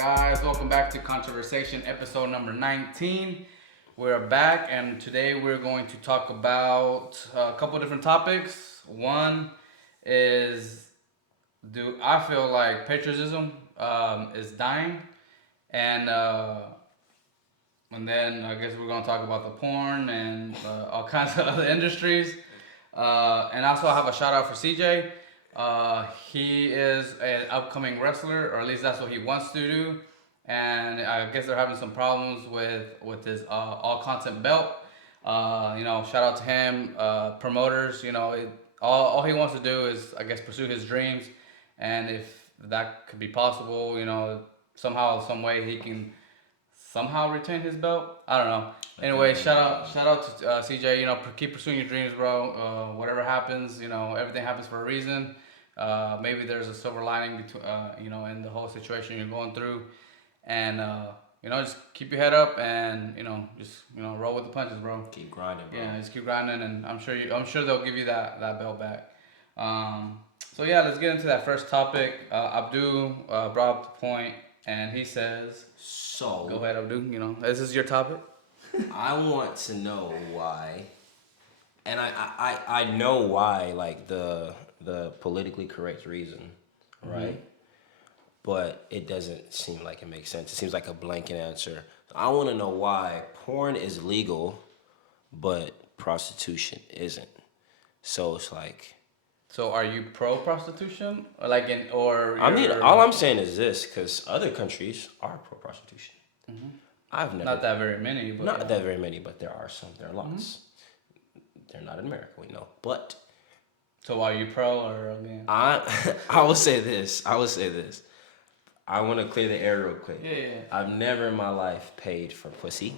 guys, welcome back to Controversation, episode number 19. We're back, and today we're going to talk about a couple different topics. One is, do I feel like patriotism is dying? And uh, and then I guess we're going to talk about the porn and all kinds of other industries. And also, I have a shout out for CJ. He is an upcoming wrestler, or at least that's what he wants to do. And I guess they're having some problems with his all content belt. Shout out to him. Promoters, all he wants to do is, I guess, pursue his dreams. And if that could be possible, somehow, some way he can somehow retain his belt. I don't know. Anyway, shout out to CJ. Keep pursuing your dreams, bro. Whatever happens, everything happens for a reason. Maybe there's a silver lining between, in the whole situation you're going through, and just keep your head up and roll with the punches, bro. Keep grinding, bro. Yeah, just keep grinding, and I'm sure they'll give you that belt back. So yeah, let's get into that first topic. Abdul brought up the point, and he says. So Go ahead, Abdul. This is your topic. I want to know why, and I know why, like the politically correct reason, right? Mm-hmm. But it doesn't seem like it makes sense. It seems like a blanket answer. I want to know why porn is legal, but prostitution isn't. So it's like. So are you pro prostitution, or all I'm saying is this, because other countries are pro prostitution. Mm-hmm. I've never. Not that very many. But not that very many, but there are some. There are lots. Mm-hmm. They're not in America, we know. But. So are you pro or against? I will say this. I want to clear the air real quick. Yeah. I've never in my life paid for pussy.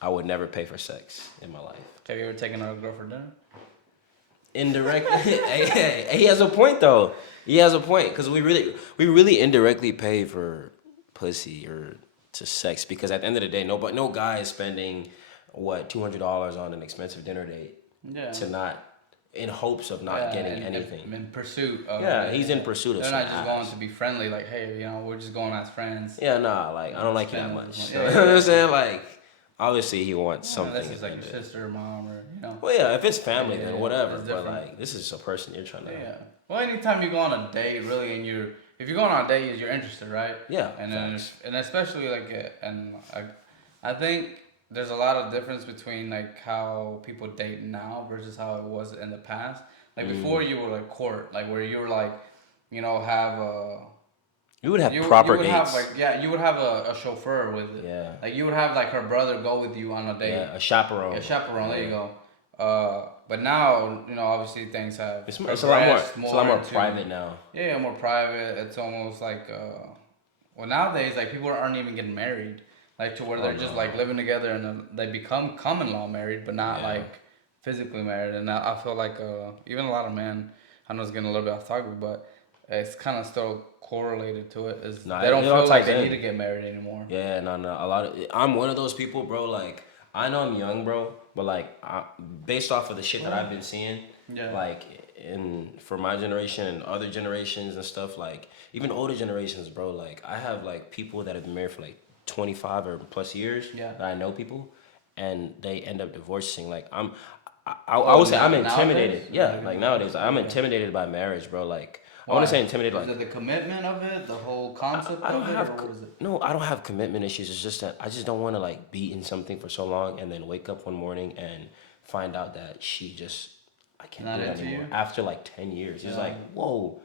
I would never pay for sex in my life. Have you ever taken a girl for dinner? Indirectly. hey, he has a point though. He has a point, because we really indirectly pay for pussy or to sex, because at the end of the day, no guy is spending $200 on an expensive dinner date to not, in hopes of not getting anything. In pursuit of. Yeah, he's in pursuit of. They're not just going to be friendly, like, hey, we're just going as friends. Yeah, nah, like I don't like you that much. You know what I'm saying? Like, obviously he wants something. This is like your sister or mom or. Well, yeah, if it's family, then whatever. But like, this is a person you're trying to. Yeah. Well, anytime you go on a date, really, and if you're going on a date, you're interested, right? Yeah. And especially I think there's a lot of difference between like how people date now versus how it was in the past. Like before, you were like court, like where you were like, have a. You would have proper dates. You would have a chauffeur with it. Yeah. Like you would have like her brother go with you on a date. Yeah, a chaperone. Yeah, chaperone. Yeah. There you go. But now, obviously things have. It's a lot more private now. Yeah, more private. It's almost like, nowadays like people aren't even getting married, like to where they're just like living together and they become common law married, but not like physically married. And I feel like even a lot of men, I know it's getting a little bit off topic, but it's kind of still correlated to it. They don't feel like they need to get married anymore. Yeah, no. I'm one of those people, bro. Like, I know I'm young, bro, but like, based off of the shit that I've been seeing, like, for my generation and other generations and stuff, like, even older generations, bro, like, I have like people that have been married for like 25 or plus years. Yeah. That I know people, and they end up divorcing. Like, I would say I'm intimidated. Nowadays? Yeah, like nowadays, I'm intimidated by marriage, bro. Like. Why? I want to say intimidated. Is it the commitment of it, the whole concept I don't of it, have, or what is it? No, I don't have commitment issues. It's just that I just don't want to like be in something for so long and then wake up one morning and find out that I can't do that anymore. After like 10 years. It's like, whoa,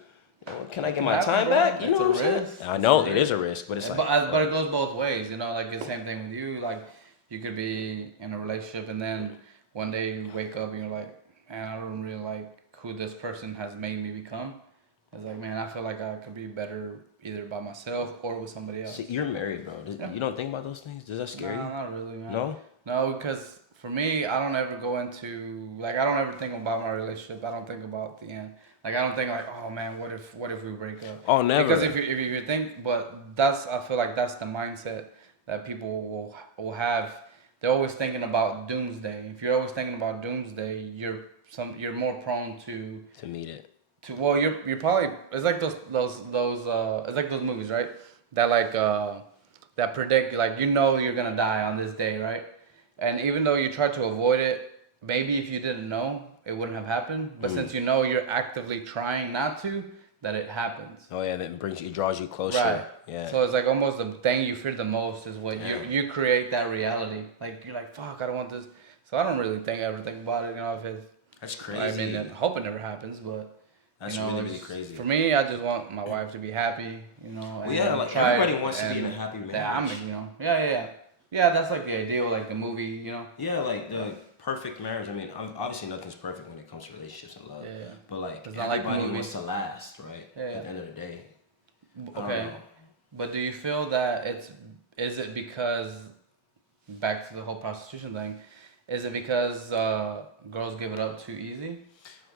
can I get my time back? You know what I'm saying? I know it is a risk, but it's like. But it goes both ways, like the same thing with you. Like you could be in a relationship and then one day you wake up and you're like, man, I don't really like who this person has made me become. It's like, man, I feel like I could be better either by myself or with somebody else. See, you're married, bro. You don't think about those things? Does that scare you? No, not really, man. No? No, because for me, I don't ever go into, like, I don't ever think about my relationship. I don't think about the end. Like, I don't think like, oh, man, what if we break up? Oh, never. Because if you think, but I feel like that's the mindset that people will have. They're always thinking about doomsday. If you're always thinking about doomsday, you're more prone to meet it. You're probably, it's like those it's like those movies, right? that like that predict like you're gonna die on this day, right? And even though you try to avoid it, maybe if you didn't know, it wouldn't have happened. But since you know you're actively trying not to, that it happens. Oh yeah, that brings you, it draws you closer. Right. Yeah. So it's like almost the thing you fear the most is what you create that reality. Like you're like, fuck, I don't want this. So I don't really ever think about it. You know, if it's That's crazy. I mean, I hope it never happens, but that's you know, really crazy. For me, I just want my wife to be happy. You know. Well, yeah, like everybody wants to be in a happy marriage. Yeah, yeah. That's like the ideal, like the movie. You know. Yeah, like the perfect marriage. I mean, obviously nothing's perfect when it comes to relationships and love. Yeah. But like it's everybody wants to last, right? Yeah. At the end of the day. Okay. But do you feel that is it because back to the whole prostitution thing? Is it because girls give it up too easy?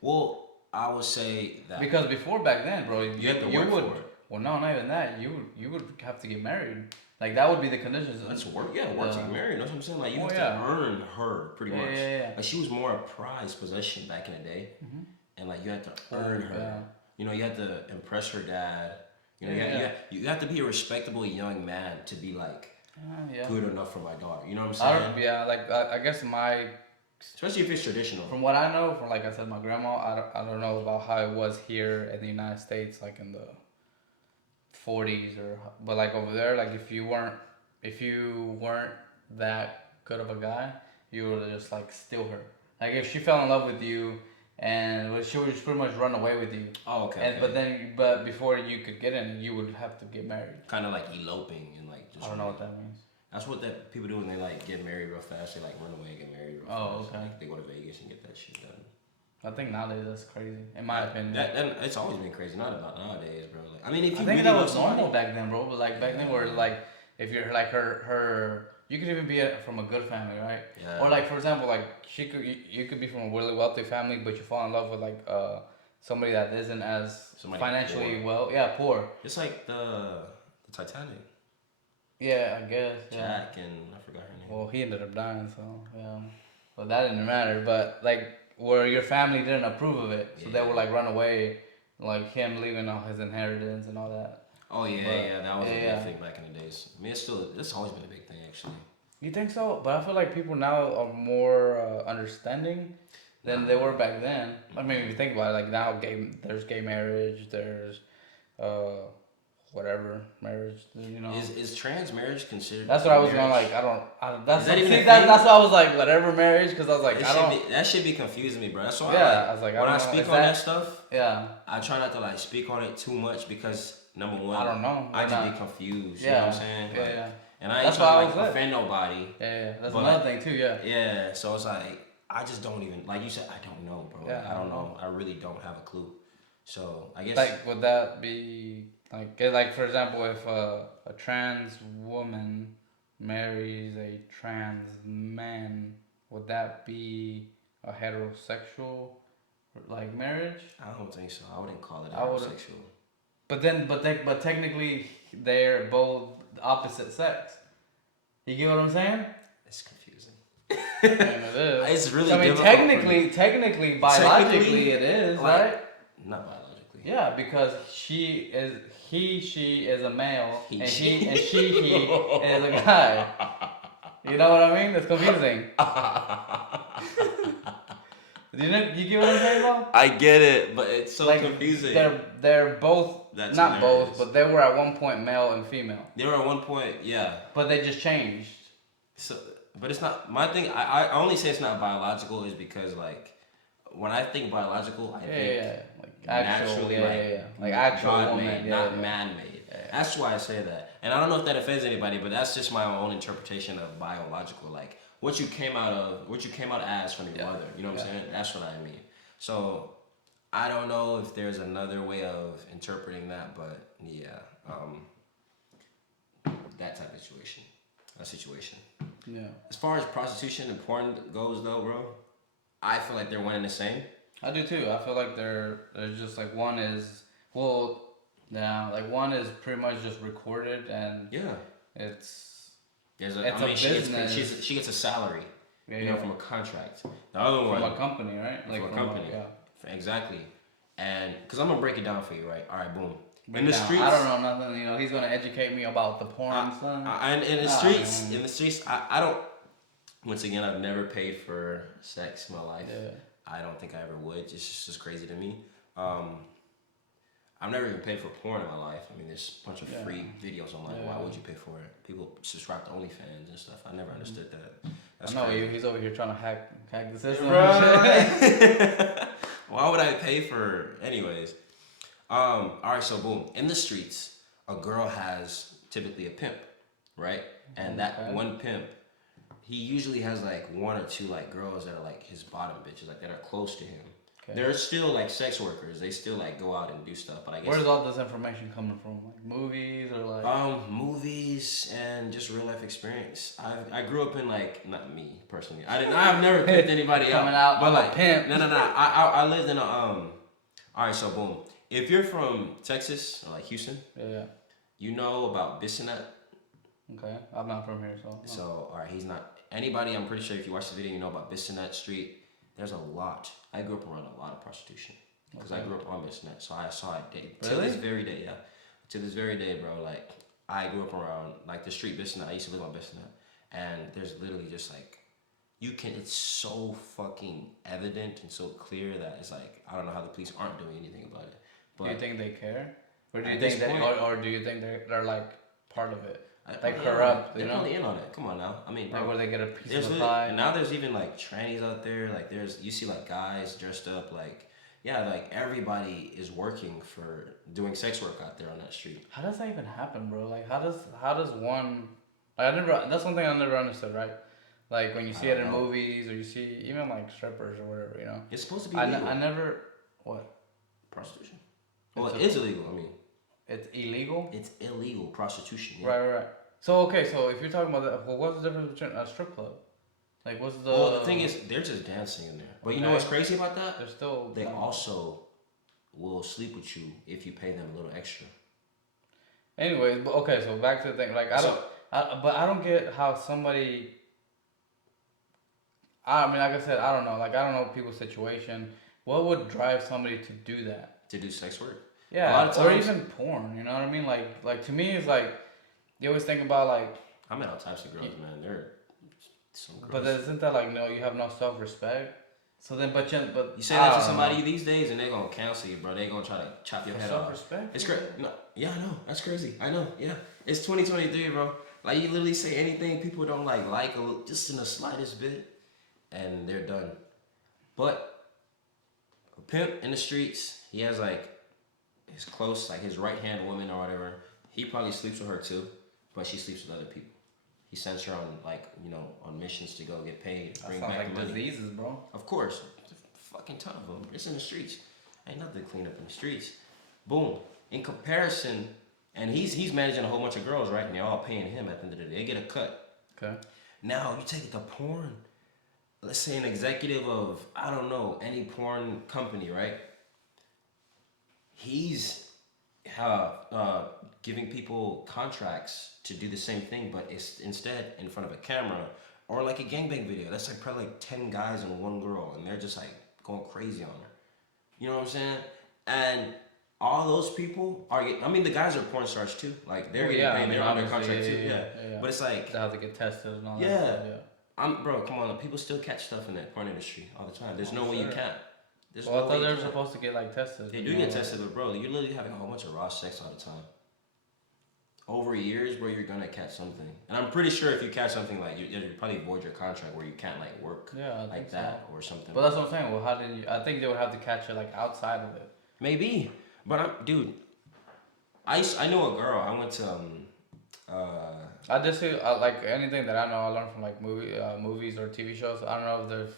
Well, I would say that because before back then, bro, you have to work for it. Well, no, not even that. You would have to get married. Like that would be the conditions. That's work. Yeah, work to get married. That's what I'm saying. Like you have to earn her pretty much. Yeah. Like she was more a prized possession back in the day, and like you had to earn her. Yeah. You know, you had to impress her dad. You know, you have to be a respectable young man to be like good enough for my daughter. You know what I'm saying? Like I guess especially if it's traditional. From what I know, from like I said, my grandma, I don't know about how it was here in the United States, like in the 40s but like over there, like if you weren't that good of a guy, you would just like steal her. Like if she fell in love with you, and she would just pretty much run away with you. Oh, okay. But before you could get in, you would have to get married. Kind of like eloping and like. I don't know what that means. That's what that people do when they like get married real fast. They like run away and get married real fast. Oh, okay. Like, they go to Vegas and get that shit done. I think nowadays that's crazy, in my opinion. That it's always been crazy. Not about nowadays, bro. Like I mean, if you I think that was normal back then, bro. But like back then, where like if you're like her, you could even be from a good family, right? Yeah. Or like for example, like you could be from a really wealthy family, but you fall in love with like somebody that isn't as financially poor. It's like the Titanic. Yeah, I guess. Jack and I forgot her name. Well, he ended up dying, so yeah. But that didn't matter. But like where your family didn't approve of it, so they would like run away, like him leaving all his inheritance and all that. Oh yeah, that was a big thing back in the days. I mean, it's always been a big thing actually. You think so? But I feel like people now are more understanding than they were back then. I mean, if you think about it, like now there's gay marriage, there's whatever marriage, you know. Is trans marriage considered? That's what I was going like. That's why I was like whatever marriage, because I was like that should be confusing me, bro. That's why. I was like, when I speak on that stuff, I try not to like speak on it too much because number one, I don't know. I just be confused. You know what I'm saying? Yeah. And I ain't trying to like offend nobody. Yeah. That's another thing too. Yeah. Yeah. So it's like I just don't even like you said. I don't know, bro. Yeah, I don't know. I really don't have a clue. So I guess like would that be like for example, if a trans woman marries a trans man, would that be a heterosexual like marriage? I don't think so. I wouldn't call it heterosexual. But technically they're both opposite sex. You get what I'm saying? It's confusing. It is. It's really. So, I mean, technically, biologically, it is, right? Not biologically. Yeah, because she is a male, and he is a guy. You know what I mean? It's confusing. You get what I'm saying, though? I get it, but it's so confusing. They're both. That's not hilarious. Both, but they were at one point male and female. They were at one point, yeah. But they just changed. So, but it's not my thing. I only say it's not biological is because like when I think biological, I think like actual, naturally, like actual God-made, not man-made. Yeah. That's why I say that, and I don't know if that offends anybody, but that's just my own interpretation of biological, like what you came out as from your mother. You know what I'm saying? That's what I mean. So. I don't know if there's another way of interpreting that, but that type of situation. Yeah. As far as prostitution and porn goes, though, bro, I feel like they're one and the same. I do too. I feel like there's just like one is one is pretty much just recorded and it's a business. She gets a salary, from a contract. The other one from a company, right? Like from a company. Exactly. And because I'm gonna break it down for you, right? All right, boom. In the streets, I don't know nothing. You know, he's gonna educate me about the porn, son. And in the streets, I don't. Once again, I've never paid for sex in my life. Yeah. I don't think I ever would. It's just crazy to me. I've never even paid for porn in my life. I mean, there's a bunch of free videos online. Yeah. Why would you pay for it? People subscribe to OnlyFans and stuff. I never understood that. That's crazy. He's over here trying to hack the system. Why would I pay for? Anyways, all right. So boom, in the streets, a girl has typically a pimp, right? And that one pimp, he usually has like one or two like girls that are like his bottom bitches, like that are close to him. Okay. They're still like sex workers. They still like go out and do stuff. But I guess where's all this information coming from? Like movies or like movies and just real life experience. I grew up in like, not me personally. I've never pimped anybody coming out, but like pimp. No. I lived in a all right. So boom, if you're from Texas or like Houston, you know about Bissonnette. Okay, I'm not from here, so. So all right, he's not anybody. I'm pretty sure if you watch the video, you know about Bissonnette Street. There's a lot. I grew up around a lot of prostitution because I grew up on Bissonnette, so I saw it day to this very day. Yeah, to this very day, bro. Like I grew up around like the street Bissonnette. I used to live on Bissonnette, and there's literally just like it's so fucking evident and so clear that it's like I don't know how the police aren't doing anything about it. But do you think they care, or do you think or do you think they're like part of it? They corrupt, they're probably in on it. Come on now. I mean, like where they get a piece of the pie. And now there's even like trannies out there. Like you see like guys dressed up like, like everybody is working for doing sex work out there on that street. How does that even happen, bro? Like how does one? That's one thing I never understood, right? Like when you see it in movies or you see even like strippers or whatever, you know. It's supposed to be illegal. I never what? Prostitution. Well, it is illegal. I mean. It's illegal? It's illegal prostitution. Yeah. Right. So if you're talking about that, well, what's the difference between a strip club? Like, what's the... Well, the thing is, they're just dancing in there. But you know what's crazy about that? They also will sleep with you if you pay them a little extra. Anyways, so back to the thing. Like, I don't get how somebody... I mean, like I said, I don't know. Like, I don't know people's situation. What would drive somebody to do that? To do sex work? Yeah, a lot of times, or even porn, you know what I mean? Like to me, it's like, you always think about like... I met all types of girls, man. They're some girls. But isn't that like, no, you have no self-respect? So then, but you say that to somebody these days and they're going to cancel you, bro. They're going to try to chop your head off. Self-respect? It's crazy. No, yeah, I know. That's crazy. I know, yeah. It's 2023, bro. Like, you literally say anything people don't like a little, just in the slightest bit, and they're done. But a pimp in the streets, he has like, his close, like his right-hand woman or whatever, he probably sleeps with her too, but she sleeps with other people. He sends her on like, on missions to go get paid, bring back like money. Diseases, bro. Of course, a fucking ton of them. It's in the streets. Ain't nothing to clean up in the streets. Boom. In comparison, and he's managing a whole bunch of girls, right? And they're all paying him at the end of the day. They get a cut. Okay. Now you take it to porn. Let's say an executive of I don't know any porn company, right? He's giving people contracts to do the same thing, but it's instead in front of a camera or like a gangbang video. That's like probably like 10 guys and one girl, and they're just like going crazy on her. You know what I'm saying? And all those people are. I mean, the guys are porn stars too. Like they're getting paid. They're under contract too. Yeah. But it's like they have to get tested and all that stuff. Yeah. Bro, come on. People still catch stuff in that porn industry all the time. There's no way you can't. I thought they were supposed to get like tested. They do get tested, but bro, you're literally having a whole bunch of raw sex all the time. Over years, bro, you're gonna catch something, and I'm pretty sure if you catch something, like you probably void your contract where you can't like work like that or something. But that's what I'm saying. Well, how did you? I think they would have to catch it like outside of it. Maybe, but dude, I know a girl. I went to I just see like anything that I know. I learned from like movies or TV shows. I don't know if there's.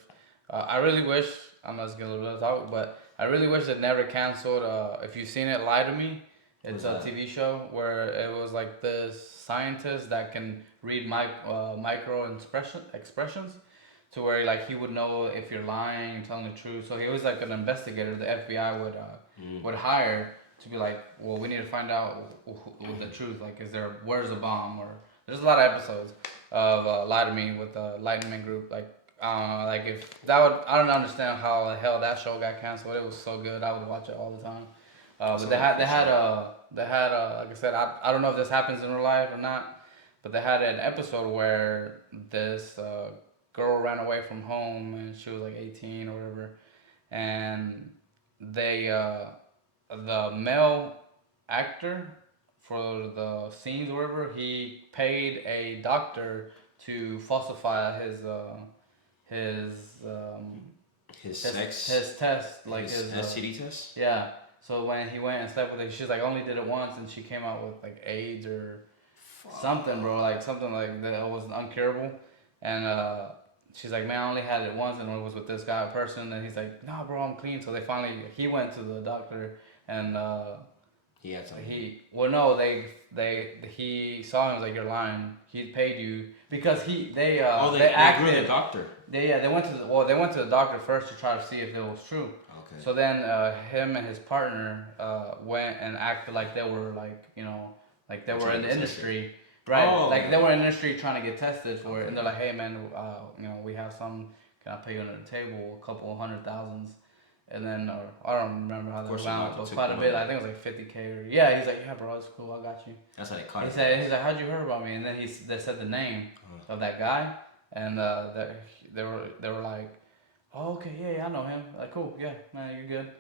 I really wish. I'm not gonna let it out, but I really wish it never canceled. If you've seen it, Lie to Me. It's a TV show where it was like this scientist that can read micro expressions, to where like he would know if you're lying, telling the truth. So he was like an investigator. The FBI would hire to be like, well, we need to find out the truth. Like, where's the bomb? Or there's a lot of episodes of Lie to Me with the Lightning Group. Like if that would, I don't understand how the hell that show got canceled. It was so good. I would watch it all the time. But they had like I said, I don't know if this happens in real life or not, but they had an episode where this girl ran away from home and she was like 18 or whatever, and they the male actor for the scenes or whatever, he paid a doctor to falsify his His sex. his test, like his his STD test. yeah. So when he went and slept with her, she's like only did it once, and she came out with like AIDS or something, bro. Like something like that was uncurable, and she's like, man, I only had it once, and it was with this guy person, and he's like, nah, bro, I'm clean. So they finally he went to the doctor, and He had something. he saw him, was like, you're lying. He paid you because they acted. They the doctor. They went to the doctor first to try to see if it was true. Okay. So then him and his partner went and acted like they were like they were in the industry, right? Oh, like they were in the industry trying to get tested for it, and they're like, hey man, we have some. Can I pay you under the table a couple $100,000? And then I don't remember how that went. It was quite a bit. I think it was like 50K or yeah. He's like, yeah, bro, it's cool. I got you. That's how they caught he's like, how'd you hear about me? And then they said the name of that guy, and they were like, oh, okay, yeah, I know him. Like, cool, yeah, man, you're good.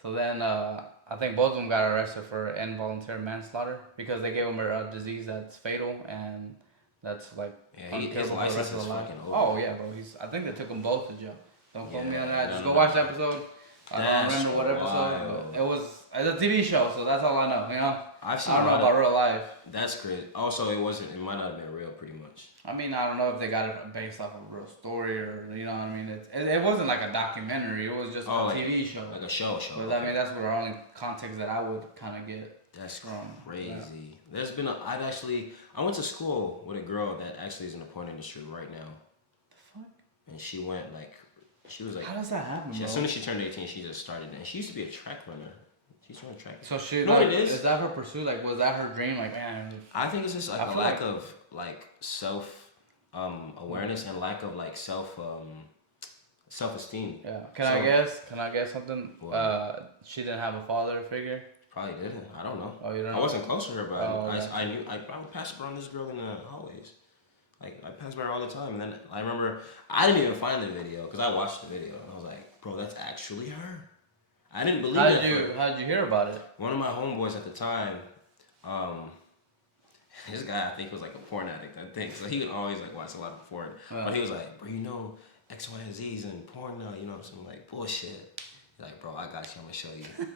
So then I think both of them got arrested for involuntary manslaughter because they gave him a disease that's fatal and that's like his license is fucking over. Oh yeah, bro. I think they took them both to jail. Don't quote me on that. Just go watch the episode. I don't remember what episode, but it was a TV show, so that's all I know. I don't know about real life. That's crazy. Also, it might not have been real, pretty much. I mean, I don't know if they got it based off of a real story or you know what I mean. It wasn't like a documentary. It was just a TV show, like a show. But I mean, that's the only context that I would kind of get. That's crazy. Yeah. I went to school with a girl that actually is in the porn industry right now. The fuck? And she went she was like. How does that happen? As soon as she turned 18, she just started. And she used to be a track runner. She's running track. So she, you know what it is? Is that her pursuit? Like, was that her dream? Like, man. I think it's just like a lack of self awareness and lack of self esteem. Yeah. Can I guess something? She didn't have a father figure. Probably didn't. I don't know. Oh, you don't know? I wasn't close to her, but I knew. I would pass around this girl in the hallways. Like, I passed by her all the time. And then I remember, I didn't even find the video because I watched the video. And I was like, bro, that's actually her. I didn't believe it. How did you hear about it? One of my homeboys at the time, this guy I think was like a porn addict, I think. So he would always watch a lot of porn. But he was like, bro, X, Y, and Z's and porn now, so I'm like, bullshit. He's like, bro, I got you. I'm going to show you.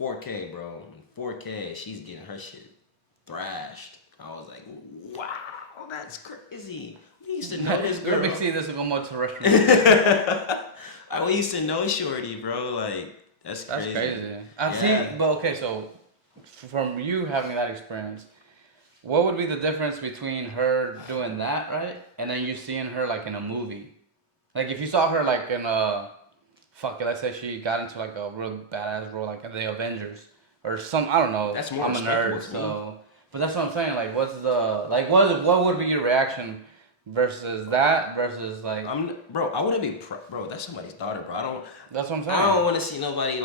4K, bro. 4K. She's getting her shit thrashed. I was like, wow. That's crazy. We used to know this girl. Let me see this go more terrestrial. We used to know Shorty, bro. That's crazy. That's crazy. See, but okay, so from you having that experience, what would be the difference between her doing that, right, and then you seeing her in a movie? Like if you saw her in a let's say she got into a real badass role like in the Avengers or some, I don't know. That's more I'm a nerd, so. But that's what I'm saying. What's the what would be your reaction versus that versus bro, I wouldn't be bro. That's somebody's daughter, bro. That's what I'm saying. I don't want to see nobody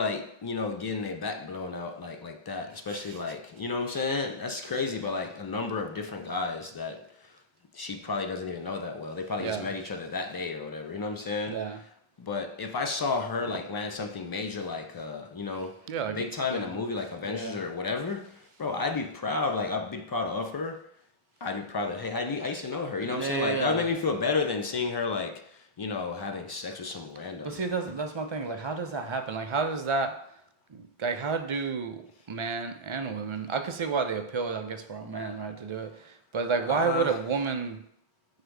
getting their back blown out like that. Especially you know what I'm saying. That's crazy. But a number of different guys that she probably doesn't even know that well. They probably just met each other that day or whatever. You know what I'm saying? Yeah. But if I saw her land something major big time in a movie like Avengers or whatever. Bro, I'd be proud. I'd be proud of her. I'd be proud that, hey, I used to know her. You know what I'm saying? That would make me feel better than seeing her, having sex with some random. But see, that's my thing. How does that happen? How does that, how do men and women, I can see why they appeal, I guess, for a man, right, to do it. But, why would a woman,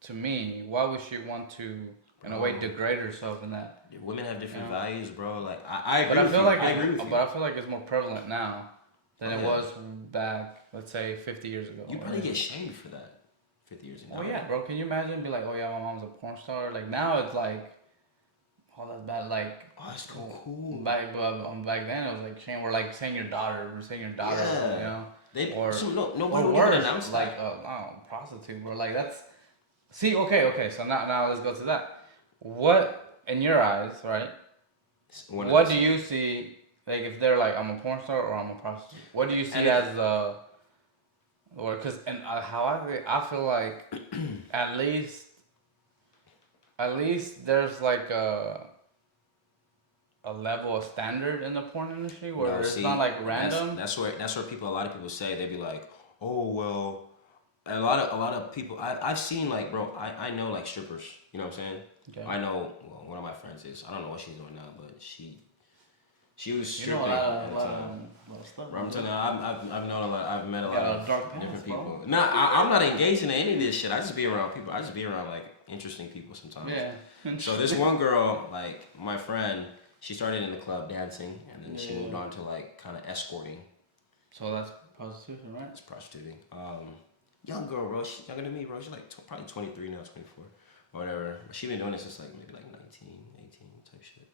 to me, why would she want to, in a way, degrade herself in that? Women have different values, bro. I agree with you. I feel like it's more prevalent now than it was back, let's say, 50 years ago. You probably get shamed for that 50 years ago. Oh, yeah, bro. Can you imagine? Be like, oh, yeah, my mom's a porn star. Now it's oh, that's bad. Oh, that's cool. Back then, it was shame. We're saying your daughter. We're saying your daughter, nobody would even announce that. Prostitute, bro. That's... See, okay. So now let's go to that. What, in your eyes, right? What do you see Like if they're like, I'm a porn star or I'm a prostitute. What do you see And as the, or because and how I feel like at least there's like a level of standard in the porn industry where no, it's not see, like random. that's where people a lot of people say they be like, oh well, a lot of people I've seen like bro I know like strippers, you know what I'm saying? Okay. I know well, one of my friends is I don't know what she's doing now, but she was You know stripping at the time. a lot of stuff. Bro, I'm telling you, I've known a lot. I've met a lot of Dark pants, different bro. people. Nah, I'm not engaged in any of this shit. I just be around people. I just be around like interesting people sometimes. Yeah. So this one girl, like my friend, she started in the club dancing, and then she moved on to like kind of escorting. So that's prostitution, right? It's prostituting. Young girl, bro. She's younger than me, bro. She's like probably 23 now, 24, or whatever. She been doing this since like maybe like 19, 18 type shit.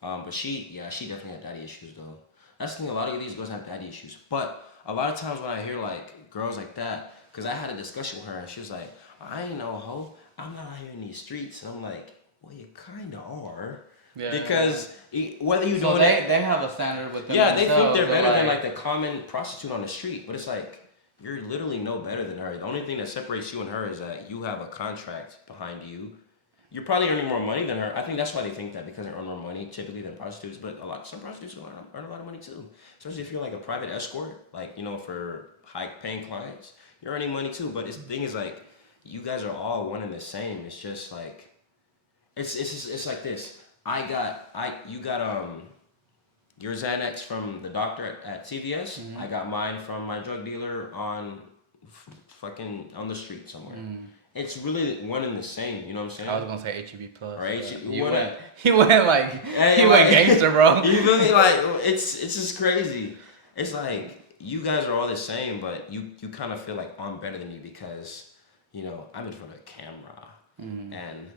But she definitely had daddy issues though. That's the thing. A lot of these girls have daddy issues. But a lot of times when I hear like girls like that, because I had a discussion with her and she was like, I ain't no hoe. I'm not out here in these streets. And I'm like, well, you kind of are. Yeah. Because whether you doing it, they have a standard with them. Yeah, they think they're better than like the common prostitute on the street. But it's like you're literally no better than her. The only thing that separates you and her is that you have a contract behind you. You're probably earning more money than her. I think that's why they think that, because they earn more money typically than prostitutes. But some prostitutes earn a lot of money too. Especially if you're like a private escort, like for high paying clients, you're earning money too. But the thing is like, you guys are all one and the same. It's just like, it's like this. You got your Xanax from the doctor at CVS. Mm-hmm. I got mine from my drug dealer on fucking on the street somewhere. Mm. It's really one and the same, you know what I'm saying? I was gonna say HEB plus. Right? He went gangster, bro. You feel me? Like it's just crazy. It's like you guys are all the same, but you kind of feel like I'm better than you because I'm in front of a camera, and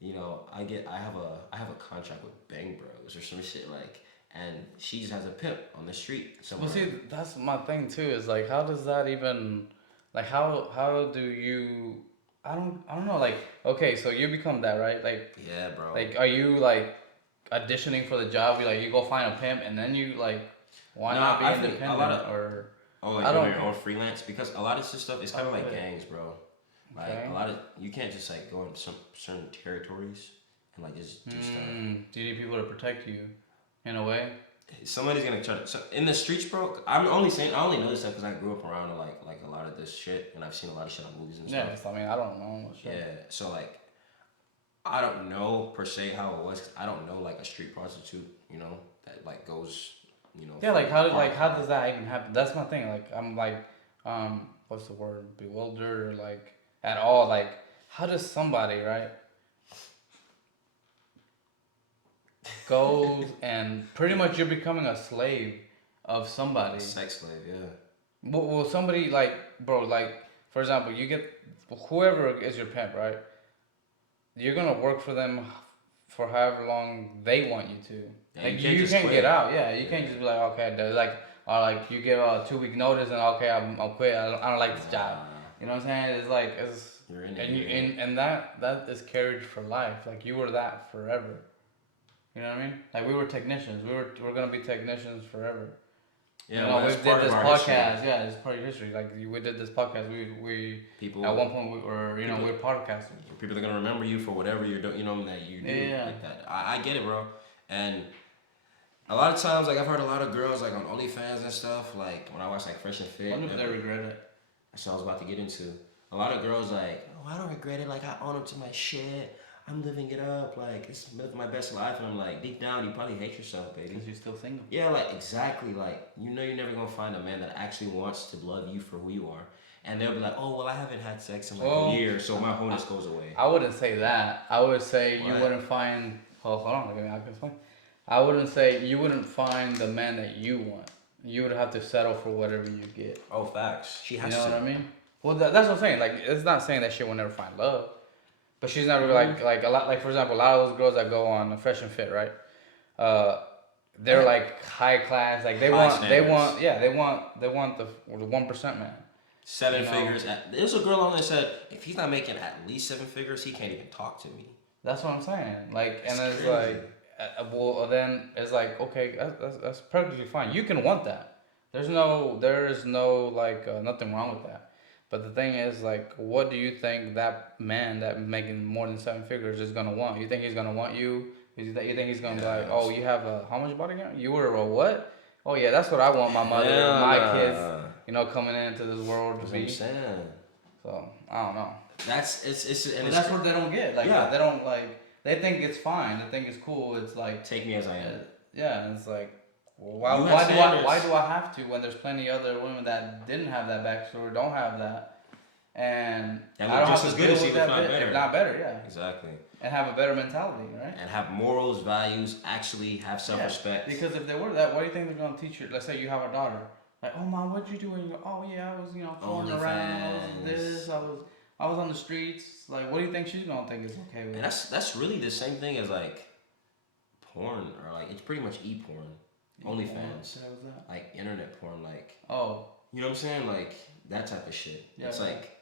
I have a contract with Bang Bros or some shit like, and she just has a pimp on the street somewhere. Well, see, that's my thing too. Is like, how does that even, like, how do you? I don't know. Like, okay, so you become that, right? Like, yeah, bro. Like, are you like auditioning for the job? You go find a pimp, and then you like, why not be independent or? Oh, like doing your own freelance, because a lot of this stuff is kind of like gangs, bro. Like a lot of you can't just like go into some certain territories and like just do stuff. Do you need people to protect you, in a way? Somebody's gonna try to. So in the streets, bro. I only know this stuff because I grew up around like a lot of this shit, and I've seen a lot of shit on movies and stuff. Yeah, I mean, I don't know. Shit. Yeah, so like, I don't know per se how it was. Cause I don't know like a street prostitute, that like goes, Yeah, like how does that even happen? That's my thing. Like I'm like, what's the word? Bewildered or like at all? Like how does somebody right? Goes and pretty much you're becoming a slave of somebody. Sex slave, yeah. Well, somebody like, bro, like for example, you get whoever is your pimp, right? You're gonna work for them for however long they want you to. Yeah, like you can't get out. Yeah, you can't just be like, okay, like or like you give a 2 week notice and okay, I'll quit. I don't like this job. You know what I'm saying? It's like you're in it, and that is carried for life. Like you were that forever. You know what I mean? Like we were technicians. We're gonna be technicians forever. Yeah, we did this podcast. Yeah, it's part of history. Like we did this podcast. We people at one point we were we're podcasting. People are gonna remember you for whatever you're doing. That you do like that. I get it, bro. And a lot of times, like I've heard a lot of girls like on OnlyFans and stuff. Like when I watch like Fresh and Fit. I wonder if they regret it. That's what I was about to get into. A lot of girls like, oh, I don't regret it. Like I own up to my shit. I'm living it up, like it's my best life, and I'm like, deep down, you probably hate yourself, baby. Because you're still single. Yeah, like exactly, like you're never gonna find a man that actually wants to love you for who you are, and they'll be like, oh well, I haven't had sex in like a year, so my wholeness goes away. I wouldn't say that. I would say you wouldn't find. Hold on, I can explain. I wouldn't say you wouldn't find the man that you want. You would have to settle for whatever you get. Oh, facts. She has to. You know what I mean? Well, that's what I'm saying. Like, it's not saying that she will never find love. But she's never like a lot, like for example, a lot of those girls that go on Fresh and Fit, right? They're like high class, like they want the 1% man. 7 figures. There's a girl on there that said if he's not making at least 7 figures, he can't even talk to me. That's what I'm saying. Like, and it's crazy. like well, then it's like, okay, that's perfectly fine. You can want that. There is no like nothing wrong with that. But the thing is, like, what do you think that man that making more than 7 figures is gonna want? You think he's gonna want you? You think he's gonna be like, oh, you have a how much body count? You were a what? Oh yeah, that's what I want my mother, my kids, coming into this world to be. That's what I'm saying. So I don't know. And that's what they don't get. Like they don't like. They think it's fine. They think it's cool. It's like take me as I am. Yeah, and it's like, well, why do I have to when there's plenty of other women that didn't have that backstory, don't have that, and I don't just have to as good as you, if not better, yeah. Exactly. And have a better mentality, right? And have morals, values, actually have self-respect. Yeah, because if they were that, what do you think they're gonna teach you? Let's say you have a daughter. Like, oh mom, what'd you do? And you oh yeah, I was fooling around. I was this. I was on the streets. Like, what do you think she's gonna think is okay with? And that's really the same thing as like porn, or like it's pretty much e-porn. OnlyFans. Like internet porn, like you know what I'm saying? Like that type of shit. Yeah, it's like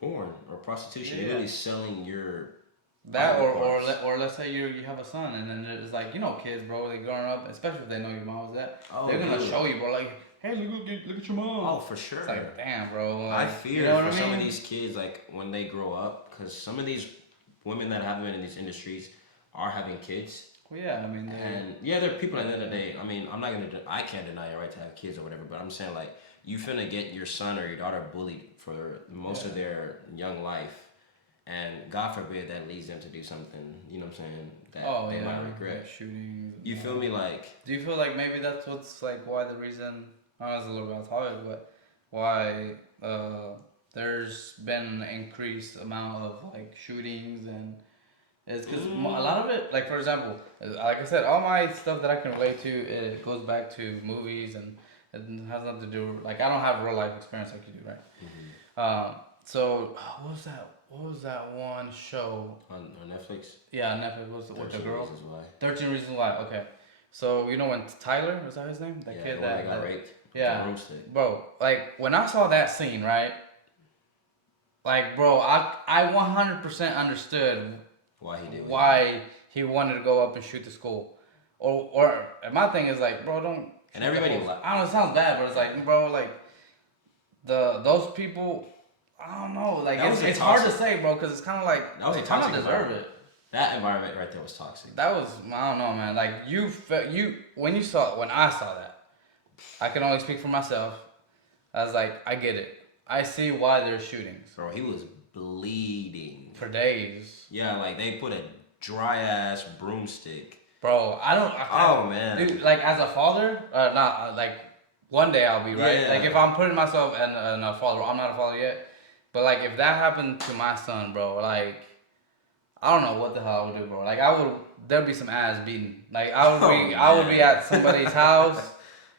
porn or prostitution. Yeah. You're really selling your or let's say you have a son, and then it's like, kids, bro, they growing up, especially if they know your mom was that, they're gonna show you, bro, like, hey, look at your mom. Oh, for sure. It's like, damn, bro. Like, I fear for some of these kids, like when they grow up, because some of these women that have been in these industries are having kids. Well, yeah, I mean, there are people at the end of the day. I mean, I can't deny your right to have kids or whatever, but I'm saying, like, you finna get your son or your daughter bullied for most of their young life. And God forbid that leads them to do something, you know what I'm saying, that they might regret. Like shootings. You feel me? Like, do you feel like maybe that's what's like why the reason, I know it's a little bit off topic, but why there's been an increased amount of like shootings, and it's because a lot of it, like for example, like I said, all my stuff that I can relate to, it goes back to movies, and it has nothing to do, like I don't have real life experience like you do, right? Mm-hmm. So what was that one show on Netflix? Yeah, Netflix was with the girl. 13 Reasons Why. Okay, so when Tyler, was that his name? That kid that got raped. Yeah, bro. Like when I saw that scene, right? Like, bro, I 100% understood why he wanted to go up and shoot the school, or my thing is like, bro, don't. And everybody, I don't know, it sounds bad, but it's like, bro, like those people. I don't know, like it's hard to say, bro, because it's kind of like they kind of deserve it. That environment right there was toxic. That was, I don't know, man. Like when I saw that, I can only speak for myself. I was like, I get it. I see why there's shootings. Bro, he was bleeding for days. Yeah, like they put a dry ass broomstick. Bro, man, dude, like as a father, not like one day I'll be right. Yeah. Like if I'm putting myself in a father, I'm not a father yet. But like if that happened to my son, bro, like I don't know what the hell I would do, bro. Like there'd be some ass beating. Like I would be at somebody's house.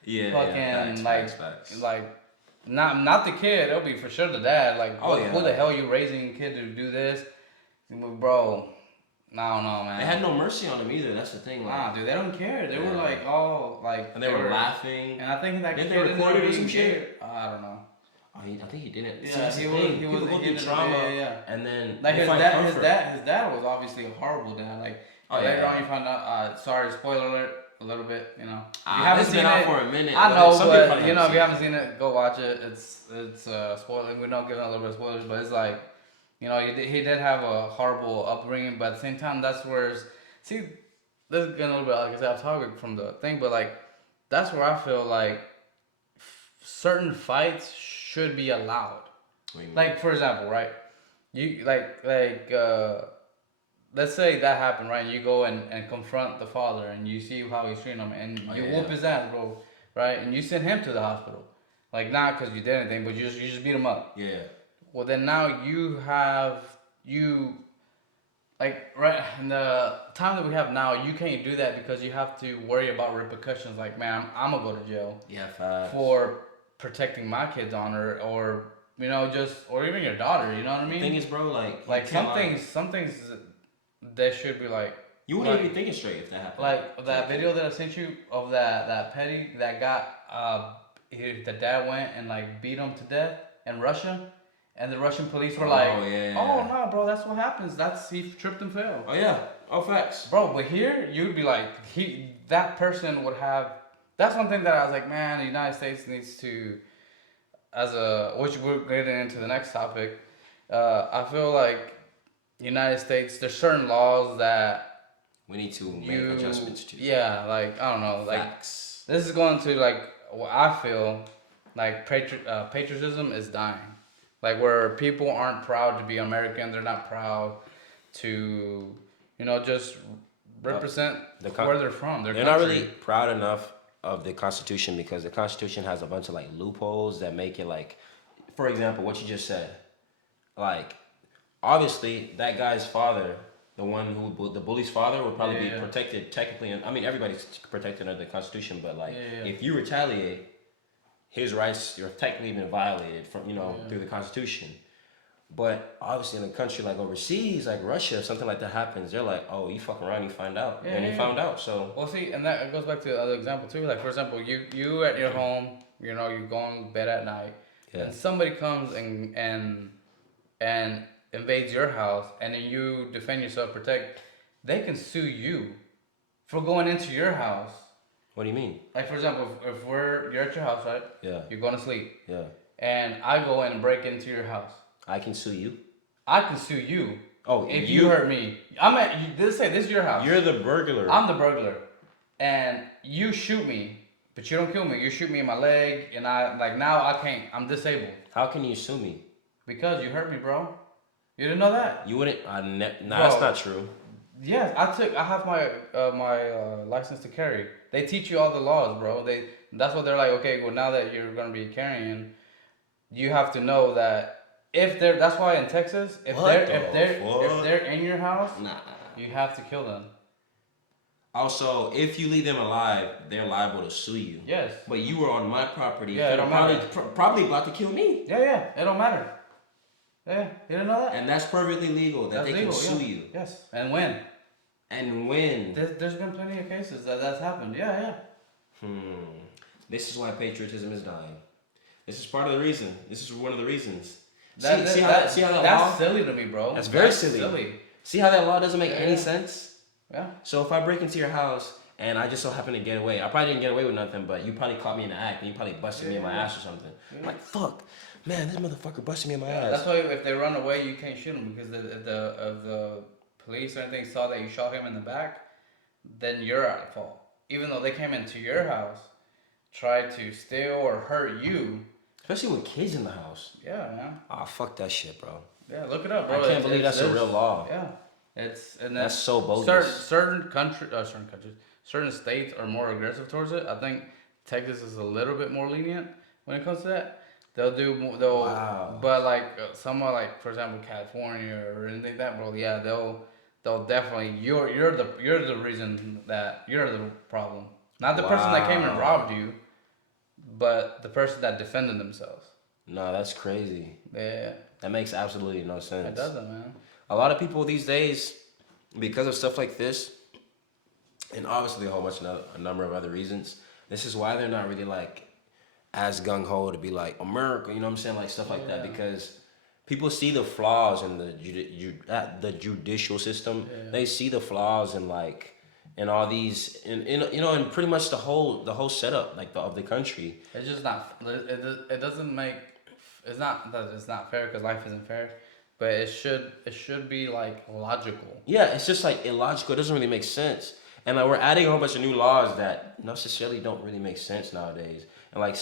Fucking like not the kid. It'll be for sure the dad. Like who the hell are you raising a kid to do this, bro? I don't know, man. They had no mercy on him either. That's the thing. Like, nah, dude, they don't care. They were like all like, and they were laughing. And I think that kid they recorded or some shit. I don't know. I think he didn't. Yeah, he was going through trauma. Yeah. And then like his dad was obviously a horrible dad. Like later on you find out. Sorry, spoiler alert. A little bit, you haven't seen it out for a minute. I know, but if you haven't seen it, go watch it. It's spoiler. We're not giving a little bit of spoilers, but it's like, he did have a horrible upbringing, but at the same time, that's where this is getting a little bit, like I said, off topic from the thing, but like that's where I feel like certain fights should be allowed. Like for example, right? You let's say that happened, right? You go and confront the father, and you see how he's treating him, and you whoop his ass, bro, right? And you send him to the hospital, like not because you did anything, but you just beat him up. Yeah. Well, then now like right in the time that we have now, you can't do that because you have to worry about repercussions. Like, man, I'm gonna go to jail. Yeah, for protecting my kid's honor, or or even your daughter. You know what I mean? The thing is, bro, like some things that should be like. You wouldn't even be thinking straight if that happened. Like that video that I sent you of that petty that got the dad went and like beat him to death in Russia, and the Russian police were yeah. "Oh no, bro, that's what happens. He tripped and fell." Oh yeah, oh facts, bro. But here, you'd be like, that person would have. That's one thing that I was like, man, the United States needs to, which we're getting into the next topic. I feel like United States, there's certain laws that we need to make adjustments to. Yeah, like I don't know, like facts. This is going to like what I feel like patriotism is dying. Like where people aren't proud to be American, they're not proud to, just represent where they're from. They're not really proud enough of the Constitution because the Constitution has a bunch of like loopholes that make it like, for example, what you just said, like obviously that guy's father, the one the bully's father, would probably be protected technically. I mean, everybody's protected under the Constitution, but like if you retaliate, his rights are technically been violated from through the Constitution. But obviously in a country like overseas, like Russia, if something like that happens, they're like, oh, you fucking around, you find out. And you found out, so. Well, see, and that goes back to the other example too. Like, for example, you at your home, you go on bed at night, and somebody comes and invades your house, and then you defend yourself, protect, they can sue you for going into your house. What do you mean? Like, for example, if you're at your house, right? Yeah. You're going to sleep. Yeah. And I go in and break into your house. I can sue you? I can sue you. Oh, if you hurt me. This is your house. You're the burglar. I'm the burglar. And you shoot me, but you don't kill me. You shoot me in my leg, and now I can't. I'm disabled. How can you sue me? Because you hurt me, bro. You didn't know that? You wouldn't. That's not true. Yes, I have my license to carry. They teach you all the laws, bro. That's what they're like. Okay, well now that you're gonna be carrying, you have to know that that's why in Texas, if they're in your house, you have to kill them. Also, if you leave them alive, they're liable to sue you. Yes. But you were on my property. Yeah, it don't matter. Probably about to kill me. Yeah, it don't matter. Yeah, you didn't know that? And that's perfectly legal. That they can sue you. Yes. And when? There's been plenty of cases that's happened. Yeah. This is why patriotism is dying. This is part of the reason. This is one of the reasons. See how that law? That's silly to me, bro. That's very silly. See how that law doesn't make any sense? Yeah. So if I break into your house and I just so happen to get away, I probably didn't get away with nothing, but you probably caught me in the act and you probably busted me in my ass or something. I'm like, fuck, man, this motherfucker busted me in my ass. That's why if they run away, you can't shoot them because if the police or anything saw that you shot him in the back, then you're at fault. Even though they came into your house, tried to steal or hurt you. Especially with kids in the house. Yeah, man. Oh, fuck that shit, bro. Yeah, look it up, bro. I can't believe that's a real law. Yeah. That's so bogus. Certain states are more aggressive towards it. I think Texas is a little bit more lenient when it comes to that. They'll do more. Wow. But like somewhere like, for example, California or anything like that, bro. Yeah, they'll definitely. You're the reason that you're the problem. Not the person that came and robbed you, but the person that defended themselves. No, that's crazy. Yeah. That makes absolutely no sense. It doesn't, man. A lot of people these days, because of stuff like this, and obviously a number of other reasons, this is why they're not really like as gung-ho to be like America, you know what I'm saying, like stuff like that, because people see the flaws in the judicial system. Yeah. They see the flaws in all these, and pretty much the whole setup of the country. It's just not. It doesn't make. It's not that it's not fair because life isn't fair. But it should be like logical. Yeah, it's just like illogical. It doesn't really make sense. And like we're adding a whole bunch of new laws that necessarily don't really make sense nowadays. And like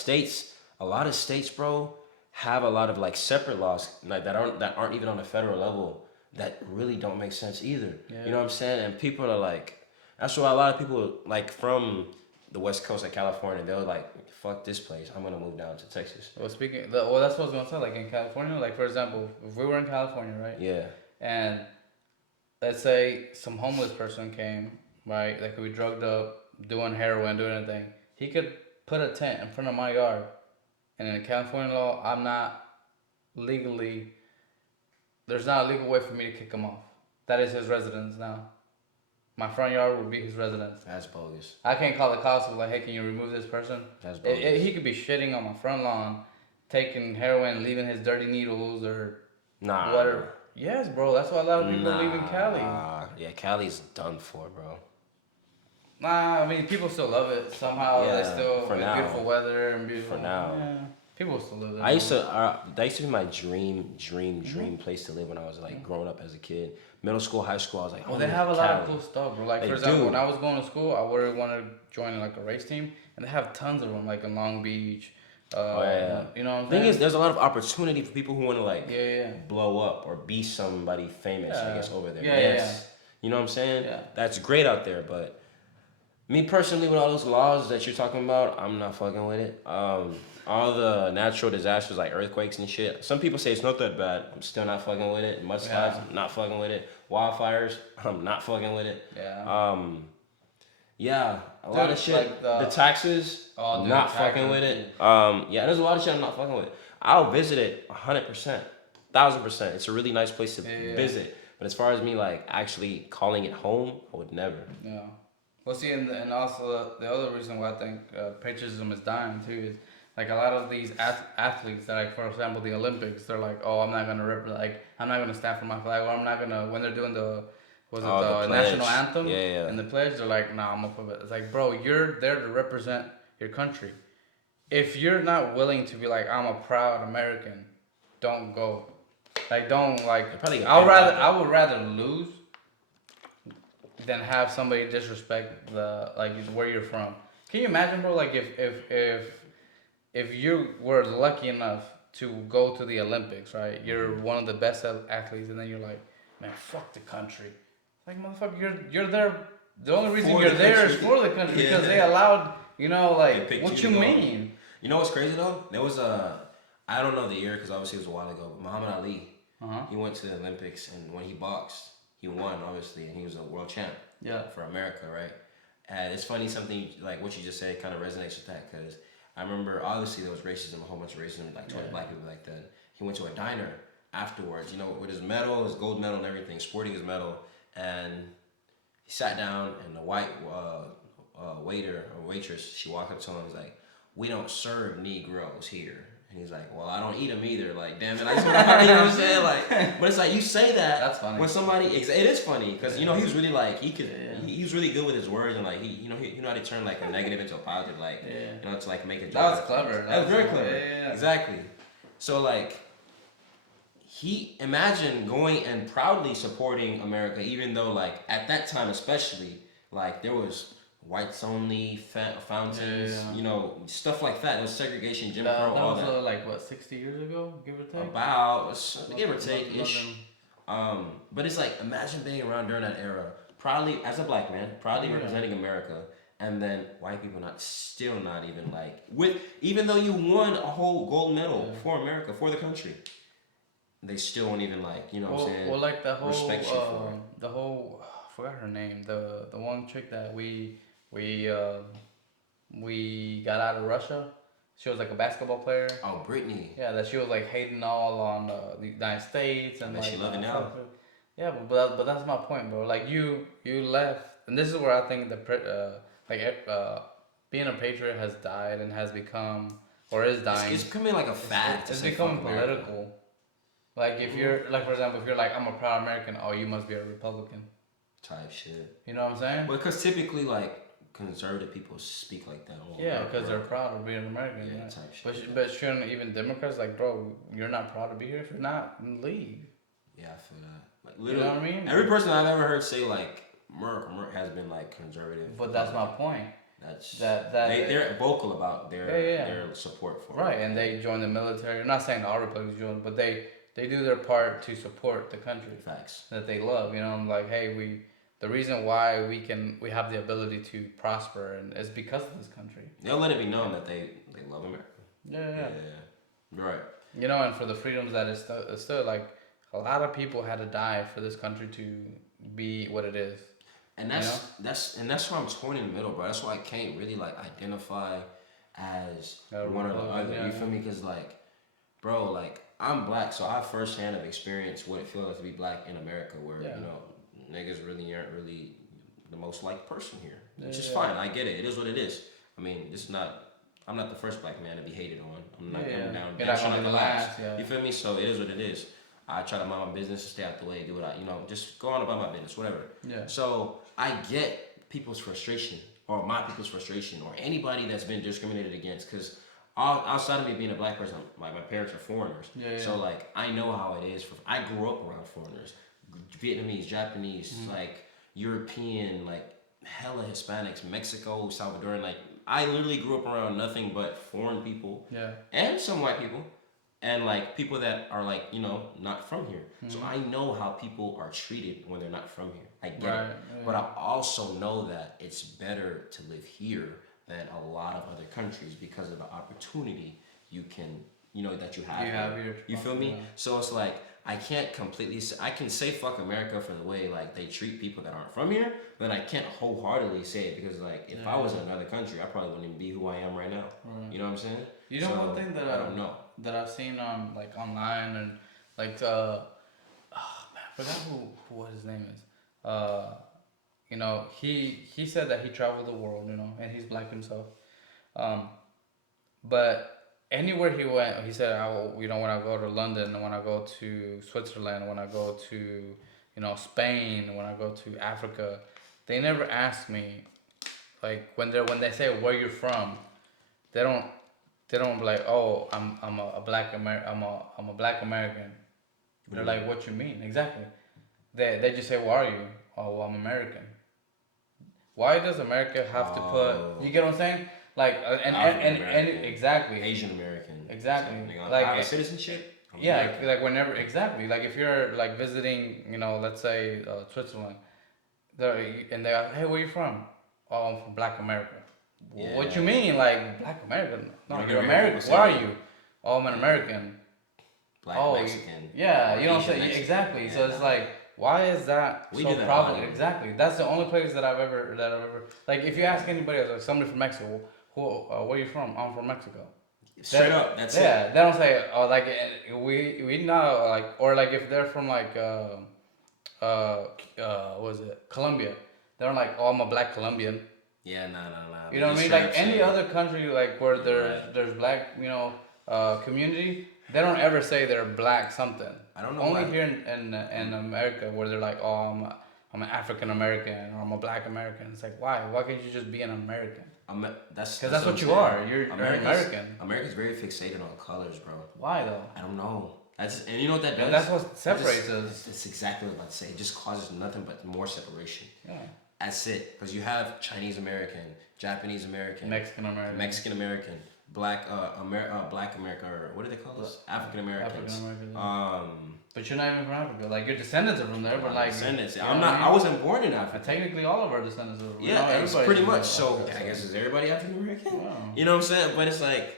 a lot of states, bro, have a lot of like separate laws like that aren't even on a federal level that really don't make sense either. Yeah. You know what I'm saying? And people are like, that's why a lot of people like from the West Coast of California, they're like, fuck this place, I'm gonna move down to Texas. Well, that's what I was gonna say. Like in California, like for example, if we were in California, right? Yeah. And let's say some homeless person came, right? They could be drugged up, doing heroin, doing anything. He could put a tent in front of my yard, and in California law, there's not a legal way for me to kick him off. That is his residence now. My front yard would be his residence. That's bogus. I can't call the cops and be like, hey, can you remove this person? That's bogus. He could be shitting on my front lawn, taking heroin, leaving his dirty needles or Nah. whatever. Yes, bro. That's why a lot of people leave in Cali. Yeah, Cali's done for, bro. Nah, I mean people still love it somehow. They Yeah, still for with now. beautiful weather and beautiful. For now. Yeah, people still live there. That used to be my dream place to live when I was like growing up as a kid. Middle school, high school, I was like, well, they have a lot of cool stuff, bro. Like, for example, when I was going to school, I would want to join like a race team, and they have tons of them, like in Long Beach. You know what I'm saying? Thing is, there's a lot of opportunity for people who want to like yeah. blow up or be somebody famous, I guess, over there. Yeah. You know what I'm saying? Yeah. That's great out there, but me personally, with all those laws that you're talking about, I'm not fucking with it. All the natural disasters like earthquakes and shit. Some people say it's not that bad. I'm still not fucking with it. Mudslides, I'm not fucking with it. Wildfires, I'm not fucking with it. Yeah. A lot of shit. Like the taxes, not fucking with it. There's a lot of shit I'm not fucking with. I'll visit it 100%, 1000%. It's a really nice place to visit. But as far as me like actually calling it home, I would never. Yeah. Well, see, and also the other reason why I think patriotism is dying too is like a lot of these athletes that, like, for example, the Olympics, they're like, oh, I'm not gonna I'm not gonna stand for my flag, or I'm not gonna, when they're doing the national anthem and the pledge, they're like, nah, I'm gonna put it. It's like, bro, you're there to represent your country. If you're not willing to be like, I'm a proud American, don't go. Like, don't like. I would rather lose than have somebody disrespect where you're from. Can you imagine, bro? Like if you were lucky enough to go to the Olympics, right? You're one of the best athletes, and then you're like, man, fuck the country. Like, motherfucker, you're there. The only reason you're there is for the country because they allowed. What you mean? You know what's crazy though? There was I don't know the year because obviously it was a while ago. But Muhammad Ali, he went to the Olympics, and when he boxed, he won obviously, and he was a world champ. For America, right? And it's funny, something like what you just said kind of resonates with that, because I remember obviously there was racism, a whole bunch of racism, like towards black people back then. He went to a diner afterwards, with his medal, his gold medal and everything, sporting his medal, and he sat down, and the white waiter or waitress, she walked up to him and was like, "We don't serve Negroes here." And he's like, "Well, I don't eat them either." Like, damn it, I just you know what I'm saying? Like, but it's like you say that. That's funny. When somebody, it is funny because he was really like he was really good with his words, and like he knew how to turn like a negative into a positive, like to like make a joke. That was clever. That was very clever. Exactly. So like, he imagined going and proudly supporting America, even though like at that time especially, like there was whites only fountains, stuff like that. There was segregation, Jim Crow, all that. That was like what, 60 years ago, give or take. Give or take ish. But it's like, imagine being around during that era, proudly as a black man, proudly representing America, and then white people still not even like even though you won a whole gold medal for America, for the country, they still won't even like, what I'm saying? Well, like the whole respect you for it. The whole, I forgot her name, the one chick that we got out of Russia. She was like a basketball player. Oh, Brittany. Yeah, that she was like hating all on the United States, and like, she loving now. Yeah, but that's my point, bro. Like you left, and this is where I think being a patriot has died and has become, or is dying. It's becoming like a fad. It's becoming political. Like if you're like, for example, if you're like, I'm a proud American, oh, you must be a Republican. Type shit. You know what I'm saying? Well, because typically like conservative people speak like that. Yeah, because they're proud of being American. Yeah, right? type shit. But shouldn't even Democrats, like, bro, you're not proud to be here? If you're not, then leave. Yeah, I feel that. Like, literally, you know what I mean? Every person I've ever heard say like Merck has been like conservative. But that's my point. They're vocal about their support for it. And they join the military. I'm not saying all Republicans join, but they do their part to support the country. Facts. That they love. I'm like, hey, the reason why we have the ability to prosper and is because of this country. They'll let it be known that they love America. Yeah. Right. And for the freedoms that it's still like, a lot of people had to die for this country to be what it is. And that's why I'm torn in the middle, bro. That's why I can't really like identify as one or the other. You feel me? Because like, bro, like I'm black, so I firsthand have experienced what it feels like to be black in America, where niggas really aren't the most liked person here, which is fine. I get it. It is what it is. I mean, it's not. I'm not the first black man to be hated on. I'm not Yeah. going down. You're Damn not sure gonna not be the the last. last. Yeah. You feel me? So it is what it is. I try to mind my business, stay out the way, do what I, just go on about my business, whatever. Yeah. So I get people's frustration, or my people's frustration, or anybody that's been discriminated against, because outside of me being a black person, like my parents are foreigners. Yeah, yeah. So like I know how it is. I grew up around foreigners, Vietnamese, Japanese, like European, like hella Hispanics, Mexico, Salvadoran. Like I literally grew up around nothing but foreign people. Yeah. And some white people. And like people that are like, not from here. So I know how people are treated when they're not from here. I get it. Yeah. But I also know that it's better to live here than a lot of other countries because of the opportunity you can, that you have. Here. You feel me? So it's like I can't completely. I can say fuck America for the way like they treat people that aren't from here, but I can't wholeheartedly say it because like if I was in another country, I probably wouldn't even be who I am right now. You know what I'm saying? You know, one thing that I don't know that I've seen on like online and like oh man, I forgot what his name is. He said that he traveled the world, and he's black himself. But anywhere he went, he said, when I go to London, when I go to Switzerland, when I go to, Spain, when I go to Africa, they never ask me, like when they say where you're from, they don't be like, oh, I'm a black I'm a black American. They're like, what you mean exactly? They just say, where are you? Oh, well, I'm American. Why does America have to put? You get what I'm saying? Like and exactly. Asian American. Exactly. Like I have citizenship. Like whenever exactly like if you're like visiting, let's say Switzerland, and they ask, hey, where you from? Oh, I'm from Black America. Yeah. What you mean, like Black American? No, you're American. Where are you? Oh, I'm an American. Black Mexican. Yeah, you know what I'm saying? Exactly. Yeah. So it's like, why is that so prevalent? Exactly. That's the only place that I've ever like. If you ask anybody else, like somebody from Mexico, where are you from? I'm from Mexico. Straight up, that's it. Yeah, they don't say, oh, like we know, like, or like if they're from like what is it, Colombia? They're like, oh, I'm a black Colombian. Yeah, nah. You know what I mean? Like any other country, like where there's black, community, they don't ever say they're black something. I don't know. Only here in America where they're like, oh, I'm an African American or I'm a black American. It's like, why? Why can't you just be an American? That's what you are. You're American. America's very fixated on colors, bro. Why though? I don't know. And you know what that does? That's what separates us. That's exactly what I'm about to say. It just causes nothing but more separation. Yeah. That's it. Because you have Chinese American, Japanese American, Mexican American, Black America, or what do they call us? African Americans. But you're not even from Africa. Like your descendants are from there, but like descendants. I wasn't born in Africa. Technically, all of our descendants are. Yeah, it's pretty much. So I guess is everybody African American? Wow. You know what I'm saying? But it's like